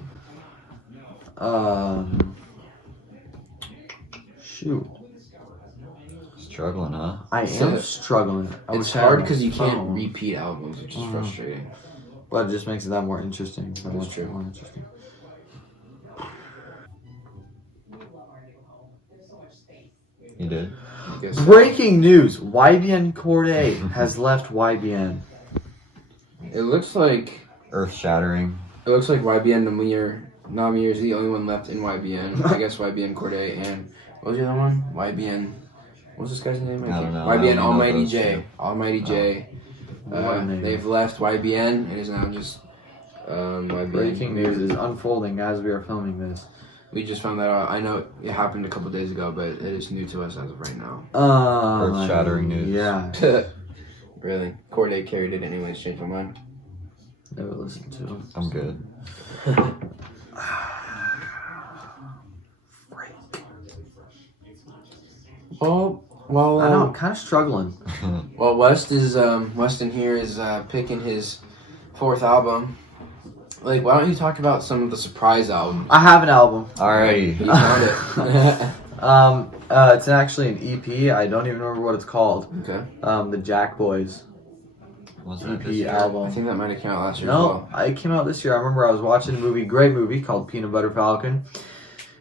Shoot. Struggling, huh? I am struggling. I It's wish I had hard my because you can't phone, repeat albums, which is frustrating. But it just makes it that more interesting. That's true. More interesting. You did? I guess so. Breaking news: YBN Corday has left YBN. It looks like Earth shattering. YBN Namir is the only one left in YBN. I guess YBN Corday and what was the other one? YBN. What was this guy's name? I don't know. YBN I don't know Almighty those J. two. Almighty J. What name? They've left YBN. It is now just YBN. Breaking news is unfolding as we are filming this. We just found that out. I know it happened a couple days ago, but it is new to us as of right now. Earth-shattering news. Yeah, Really? Corday carried it anyways. Changed my mind. never listened to him. I'm good. Oh, well, I know, I'm kind of struggling. well, Weston here is picking his 4th album. Like, why don't you talk about some of the surprise albums? I have an album. Alrighty. You found it. It's actually an EP. I don't even remember what it's called. Okay. The Jack Boys Was that EP this year? album. I think that might have come out last year No, it came out this year. I remember I was watching a great movie called Peanut Butter Falcon.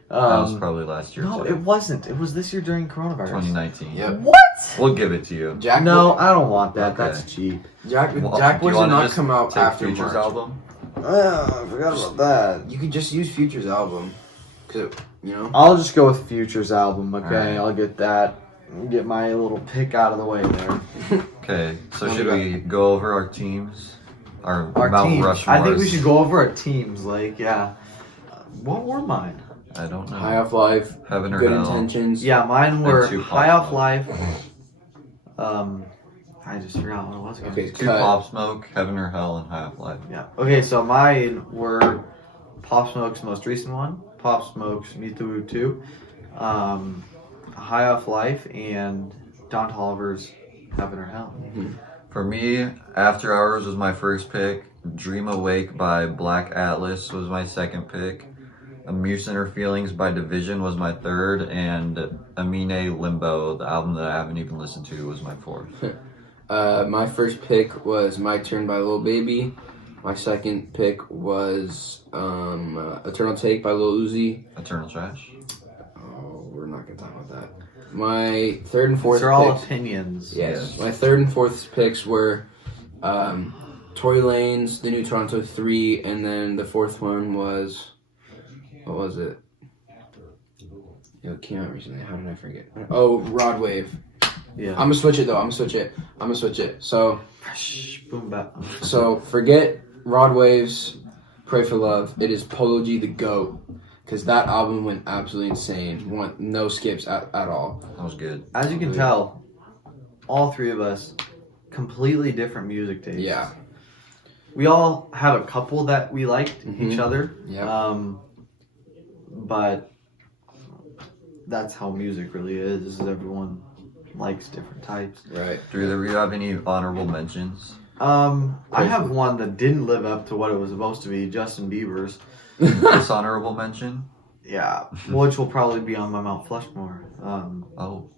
That was probably last year. No, too. it wasn't. It was this year during coronavirus. 2019. Yep. What? We'll give it to you. Jack No, I don't want that. Okay. That's cheap. Jack Well, Jack do you Boys did wanna not just come out take after Future's March. album? I forgot about that. You could just use Future's album, cause I'll just go with Future's album, okay? Alright. I'll get that. Get my little pick out of the way there. Okay, so What should do we go over our teams? Our Our Mount teams. Rushmores? I think we should go over our teams. Like, yeah. What were mine? I don't know. High Off Life, Heaven or Good Hell. Intentions. Yeah, mine were two High Pop Off Smoke. Life. I just forgot what it was again. Okay, Two cut. Pop Smoke, Heaven or Hell, and High Off Life. Yeah. Okay, so mine were Pop Smoke's most recent one, Pop Smoke's Meet the Woo 2, High Off Life, and Don Toliver's Heaven or Hell. For me, After Hours was my first pick. Dream Awake by Black Atlas was my second pick. Amuse Inner Feelings by Division was my third. And Amine Limbo, the album that I haven't even listened to, was my fourth. My first pick was My Turn by Lil Baby. My second pick was Eternal Take by Lil Uzi. Eternal Trash. Oh, we're not gonna talk about that. My third and fourth These are all picks. opinions. Yes. My third and fourth picks were Tory Lanez, The New Toronto 3, and then the fourth one was, what was it? It came out recently. How did I forget? Oh, Rod Wave. Yeah. I'm gonna switch it though. I'm gonna switch it. So Boom bap. forget Rod Wave's Pray for Love. It is Polo G the GOAT. Because that album went absolutely insane. No skips at all. That was good. As you can tell, all three of us, completely different music tastes. Yeah. We all have a couple that we liked Mhm. each other. Yeah. But that's how music really is everyone likes different types. Right. Do either of you have any honorable mentions? I have one that didn't live up to what it was supposed to be, Justin Bieber's. Dishonorable mention? Yeah, which will probably be on my Mount Flushmore. Oh.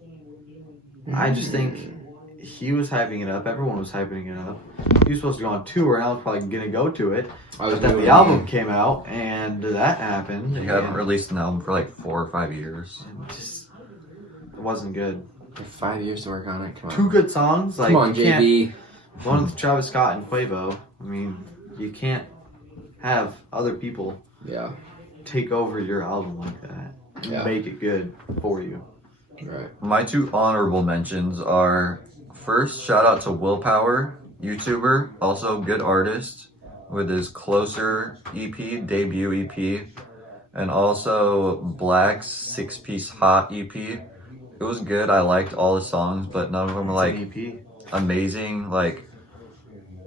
I just think he was hyping it up. Everyone was hyping it up. He was supposed to go on tour, and I was probably going to go to it. But then the album came out, and that happened. You haven't and released an album for like 4 or 5 years. it wasn't good. 5 years to work on it. Come on. Two good songs. Like, Come on, you can't- JB. One with Travis Scott and Quavo. I mean, you can't have other people Yeah. take over your album like that and Yeah. make it good for you. Right. My 2 honorable mentions are, first, shout out to Willpower, YouTuber, also good artist, with his Closer EP, debut EP, and also Black's 6-piece Hot EP. It was good. I liked all the songs, but none of them were like It's an EP. amazing. Like,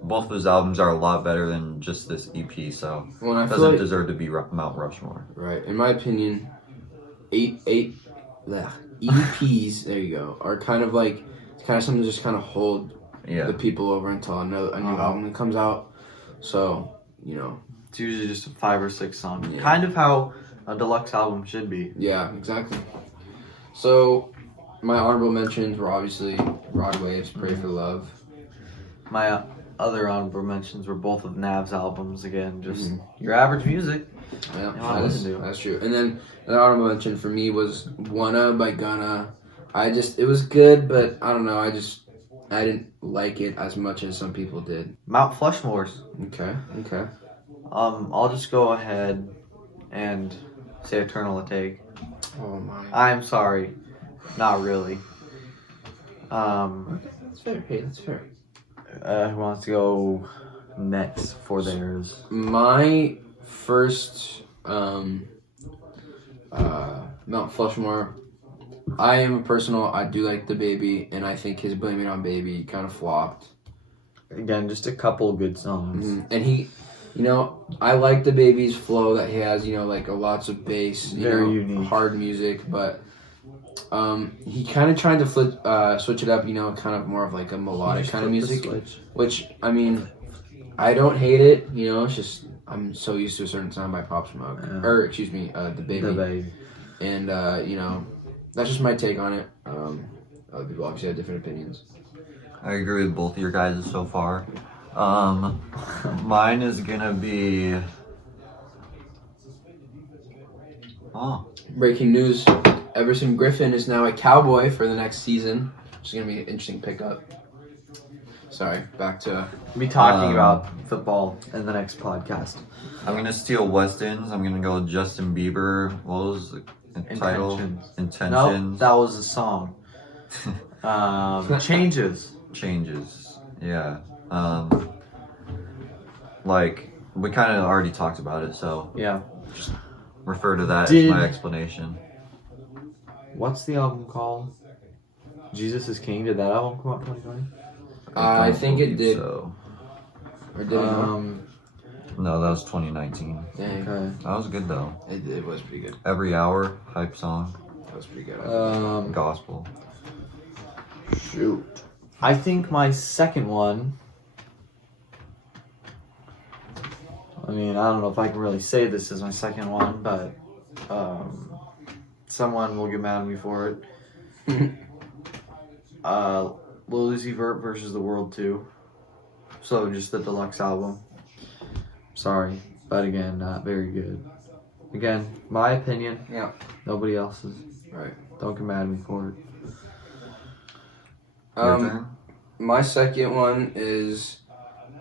both of his albums are a lot better than just this EP, so Well, and I it feel doesn't like, deserve to be Mount Rushmore. right. In my opinion, EPs. There you go. Are kind of like something to just kind of hold Yeah. the people over until a new album comes out. So It's usually just 5 or 6 songs. Yeah. Kind of how a deluxe album should be. yeah, exactly. So my honorable mentions were obviously Rod Wave's Pray for Love. My other honorable mentions were both of Nav's albums. Again, just Mhm. your average music. Yeah, I listen to it. that's true. And then the honorable mention for me was Wanna by Gunna. It was good, but I don't know. I didn't like it as much as some people did. Mount Flushmore's. Okay. I'll just go ahead and say Eternal Take. Oh my. I'm sorry. Not really. That's fair. Hey, that's fair. Who wants to go next for theirs? My first Mount Flushmore. I do like the Baby, and I think his Blame It on Baby kind of flopped. Again, just a couple good songs. And he, I like the Baby's flow that he has. Like lots of bass, Very unique. hard music. But He kind of tried to switch it up, kind of more of like a melodic kind of music, which, I mean, I don't hate it, it's just, I'm so used to a certain sound by Pop Smoke, or excuse me, The Baby. And, that's just my take on it. Other people obviously have different opinions. I agree with both of your guys so far. Mine is gonna be. Breaking news: Everson Griffin is now a Cowboy for the next season, which is gonna be an interesting pickup. Sorry, back to. We'll be talking about football in the next podcast. I'm gonna steal Weston's. I'm gonna go Justin Bieber. What was the title? Intentions. No, that was a song. Changes. Yeah. Like we kind of already talked about it, so yeah. Just refer to that as my explanation. What's the album called? Jesus is King. Did that album come out 2020? I think it did. So. Or did it? No, that was 2019. Dang. Okay. That was good though. It was pretty good. Every hour, hype song. That was pretty good. Gospel. Shoot. I think my second one. I mean, I don't know if I can really say this is my second one, but someone will get mad at me for it. Lil Uzi Vert versus the World 2. So just the deluxe album. Sorry, but again, not very good. Again, my opinion. Yeah. Nobody else's. Right. Don't get mad at me for it. My second one is,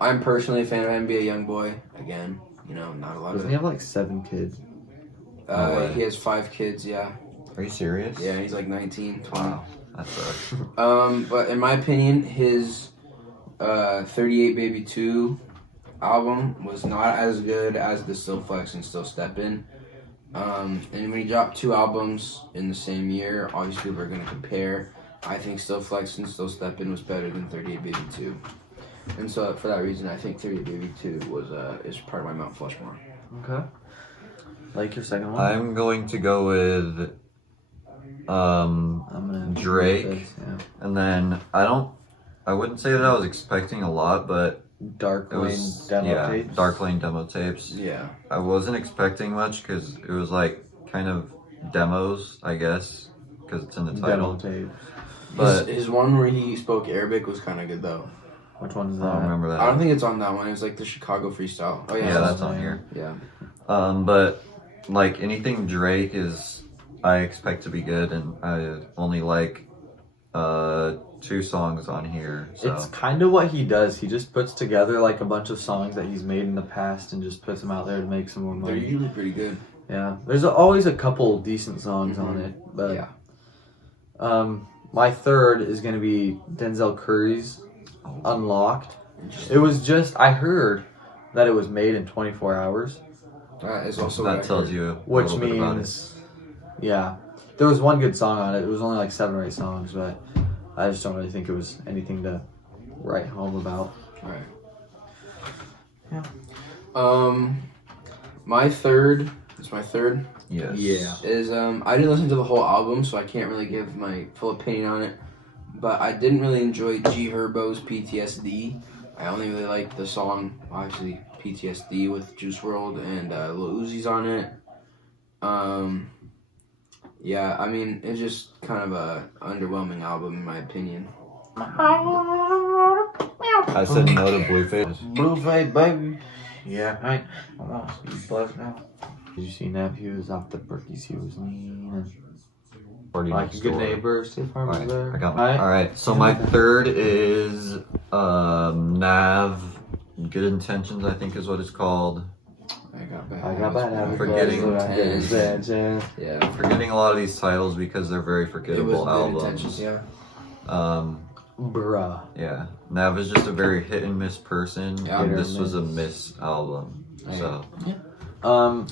I'm personally a fan of NBA YoungBoy. Again, not a lot Doesn't he have like 7 kids? He has 5 kids. Yeah. Are you serious? Yeah, he's like 19, 20. Wow, that sucks. But in my opinion, his 38 Baby 2 album was not as good as the Still Flex and Still Steppin'. And when he dropped 2 albums in the same year, obviously we're going to compare. I think Still Flex and Still Steppin' was better than 38 Baby 2. And so for that reason, I think 38 Baby 2 is part of my Mount Flushmore. Okay. Like your second one? I'm going to go with Drake. And then I wouldn't say that I was expecting a lot, but Dark Lane demo tapes. Dark Lane demo tapes. Yeah. I wasn't expecting much because it was like kind of demos, I guess, because it's in the title. Demo tapes. But his one where he spoke Arabic was kind of good though. Which one is I that? don't remember that. I don't think it's on that one. It was like the Chicago freestyle. Oh yeah, Yeah, that's on here. Yeah. But like anything Drake I expect to be good, and I only like 2 songs on here. So. It's kind of what he does. He just puts together like a bunch of songs that he's made in the past and just puts them out there to make some more money. They're usually pretty good. Yeah, there's always a couple decent songs on it, but yeah. My third is gonna be Denzel Curry's Unlocked. It was I heard that it was made in 24 hours. That is also that tells you which means, yeah, there was one good song on it. It was only like 7 or 8 songs, but I just don't really think it was anything to write home about. Right. Yeah. My third. It's my third. Yes. Yeah. Is I didn't listen to the whole album, so I can't really give my full opinion on it. But I didn't really enjoy G Herbo's PTSD. I only really liked the song, obviously PTSD with Juice WRLD and Lil Uzi's on it. Yeah, I mean it's just kind of a underwhelming album in my opinion. I said no to Blueface. Blueface, baby. Yeah, right. He's blessed now. Did you see Nephews off the Berkeys? He was lean. Like a good neighbor, State Farm was there. I got all right. So my third is Nav. Good Intentions, I think is what it's called. I got bad. Forgetting a lot of these titles because they're very forgettable albums. Yeah. Bruh. Yeah. Nav is just a very hit and miss person, Yeah, and this was a miss album. So.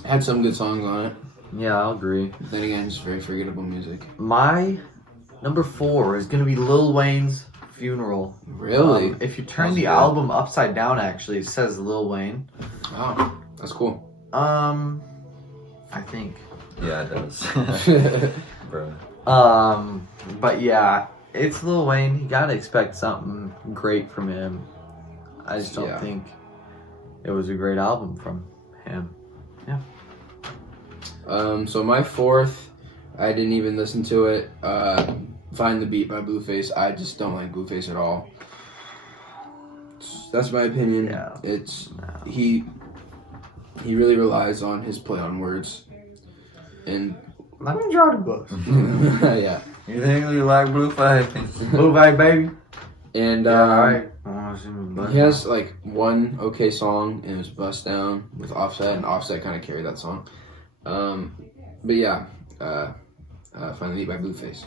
Had some good songs on it. Yeah, I'll agree. But then again, just very forgettable music. My number 4 is gonna be Lil Wayne's Funeral. Really? If you turn the album upside down, actually, it says Lil Wayne. Oh, that's cool. I think. Yeah, it does. Bro. But yeah, it's Lil Wayne. You gotta expect something great from him. I just don't think it was a great album from him. Yeah. So my fourth, I didn't even listen to it. Find the Beat by Blueface. I just don't like Blueface at all. That's my opinion. Yeah. He really relies on his play on words, and Let me draw the books. yeah. You think you like Blueface? Blueface, baby. And Alright. he has like one okay song, and it was Bust Down with Offset, and Offset kind of carried that song. But yeah, Find the Beat by Blueface.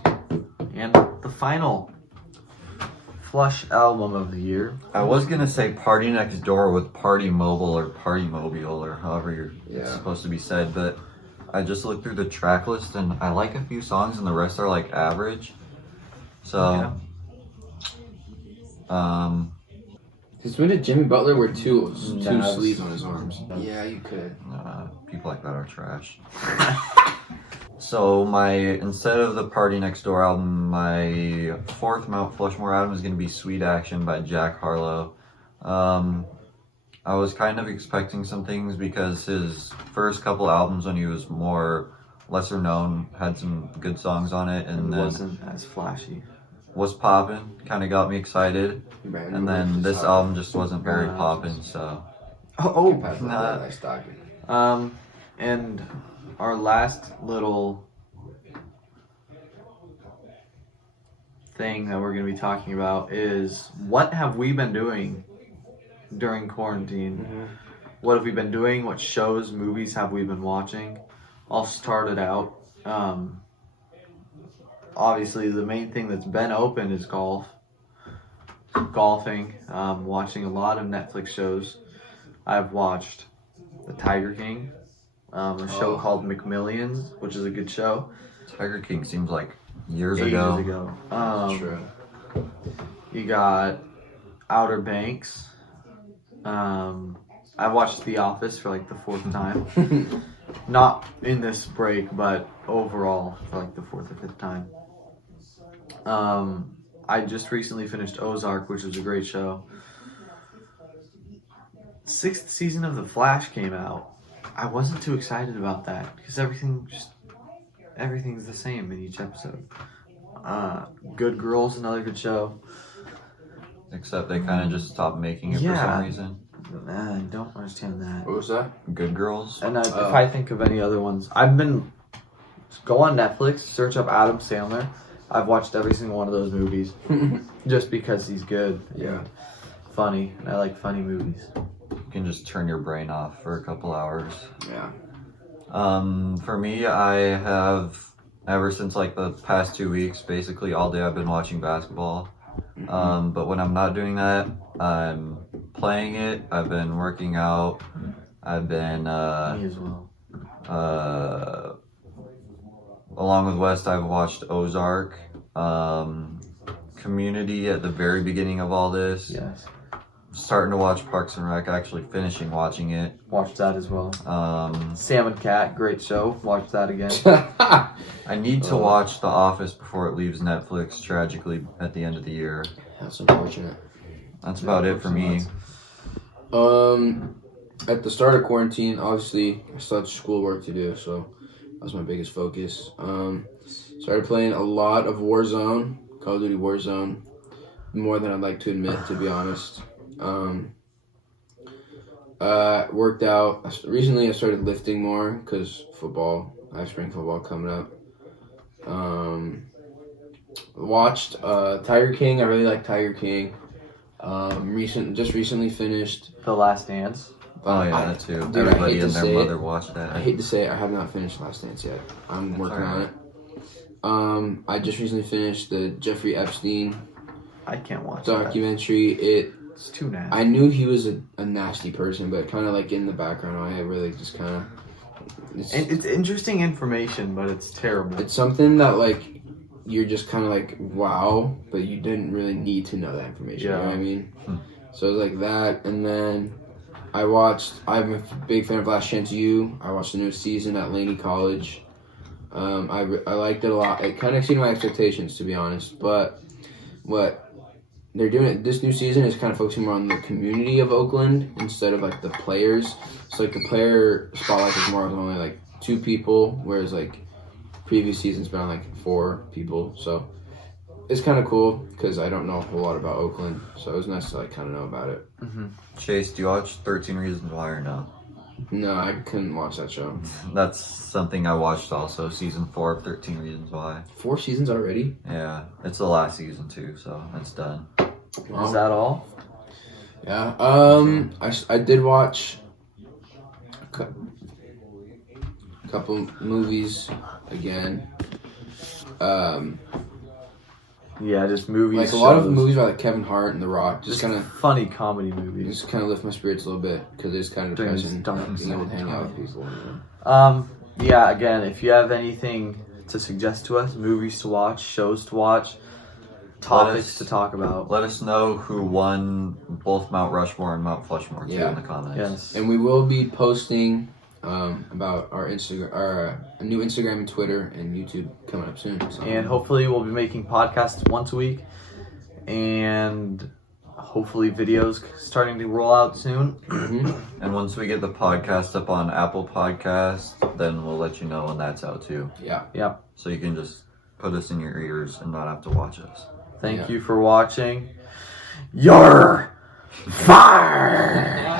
And the final Flush album of the year. I was gonna say Party Next Door with Party Mobile or Party Mobile or however it's supposed to be said, but I just looked through the track list and I like a few songs and the rest are like average. So, Because when did Jimmy Butler wear two sleeves on his arms? Yeah, you could. People like that are trash. So instead of the Party Next Door album, my fourth Mount Flushmore album is going to be Sweet Action by Jack Harlow. I was kind of expecting some things because his first couple albums when he was more lesser known had some good songs on it, and then wasn't as flashy. Was poppin', kind of got me excited, and then this album just wasn't very poppin', so. And our last little thing that we're going to be talking about is what have we been doing during quarantine? Mm-hmm. What have we been doing? What shows, movies have we been watching? I'll start it out. Obviously, the main thing that's been open is golfing. Watching a lot of Netflix shows. I've watched The Tiger King, a show called McMillions, which is a good show. Tiger King seems like ages ago. True. You got Outer Banks. I watched The Office for like the fourth time. Not in this break, but overall for like the fourth or fifth time. I just recently finished Ozark, which was a great show. 6th season of The Flash came out. I wasn't too excited about that because everything's the same in each episode. Good Girls, another good show. Except they kind of just stopped making it for some reason. I don't understand that. What was that? Good Girls. And if I think of any other ones, go on Netflix, search up Adam Sandler. I've watched every single one of those movies just because he's good. Yeah. Funny. And I like funny movies. You can just turn your brain off for a couple hours. Yeah. For me, I have, ever since like the past 2 weeks, basically all day I've been watching basketball. But when I'm not doing that, I'm playing it. I've been working out. I've been, Me as well. Along with West, I've watched Ozark, Community at the very beginning of all this. Yes. Starting to watch Parks and Rec, actually finishing watching it. Watched that as well. Sam and Cat, great show. Watch that again. I need to watch The Office before it leaves Netflix, tragically, at the end of the year. That's unfortunate. That's about it for me. At the start of quarantine, obviously, I still had schoolwork to do, so that was my biggest focus. Started playing a lot of Warzone, Call of Duty Warzone, more than I'd like to admit, to be honest. Worked out. Recently, I started lifting more because football. I have spring football coming up. Watched Tiger King. I really like Tiger King. Just recently finished The Last Dance. Oh yeah, that too. Dude, Everybody and their mother watched that. I hate to say it, I have not finished Last Dance yet. I'm working on it. I just recently finished the Jeffrey Epstein I can't watch documentary. It's too nasty. I knew he was a nasty person, but kind of like in the background, I really just kind of. And it's interesting information, but it's terrible. It's something that like you're just kind of like wow, but you didn't really need to know that information. Yeah. You know what I mean? So it was like that, and then I'm a big fan of Last Chance U. I watched the new season at Laney College. I liked it a lot. It kind of exceeded my expectations, to be honest. But what they're doing this new season is kind of focusing more on the community of Oakland instead of like the players. So like the player spotlight is more of only like 2 people, whereas like previous seasons been on like 4 people. So it's kind of cool because I don't know a whole lot about Oakland, so it was nice to like kind of know about it. Chase, do you watch 13 Reasons Why or no? No, I couldn't watch that show. That's something I watched also, season 4 of 13 Reasons Why. 4 seasons already? Yeah, it's the last season too, so it's done. Is that all? Yeah. I did watch a couple movies again. Yeah, just movies. Like a lot of movies by like Kevin Hart and The Rock, just kind of funny comedy movies. just kind of lift my spirits a little bit because it's kind of During this depressing dark being able to hang out time. with people. You know? Yeah, again, if you have anything to suggest to us, movies to watch, shows to watch, topics to talk about. Let us know who won both Mount Rushmore and Mount Flushmore too in the comments. Yes. And we will be posting about our Instagram, our new Instagram and Twitter and YouTube coming up soon. So. And hopefully we'll be making podcasts once a week. And hopefully videos starting to roll out soon. And once we get the podcast up on Apple Podcasts, then we'll let you know when that's out too. Yeah. Yep. So you can just put us in your ears and not have to watch us. Thank you for watching. You're fired!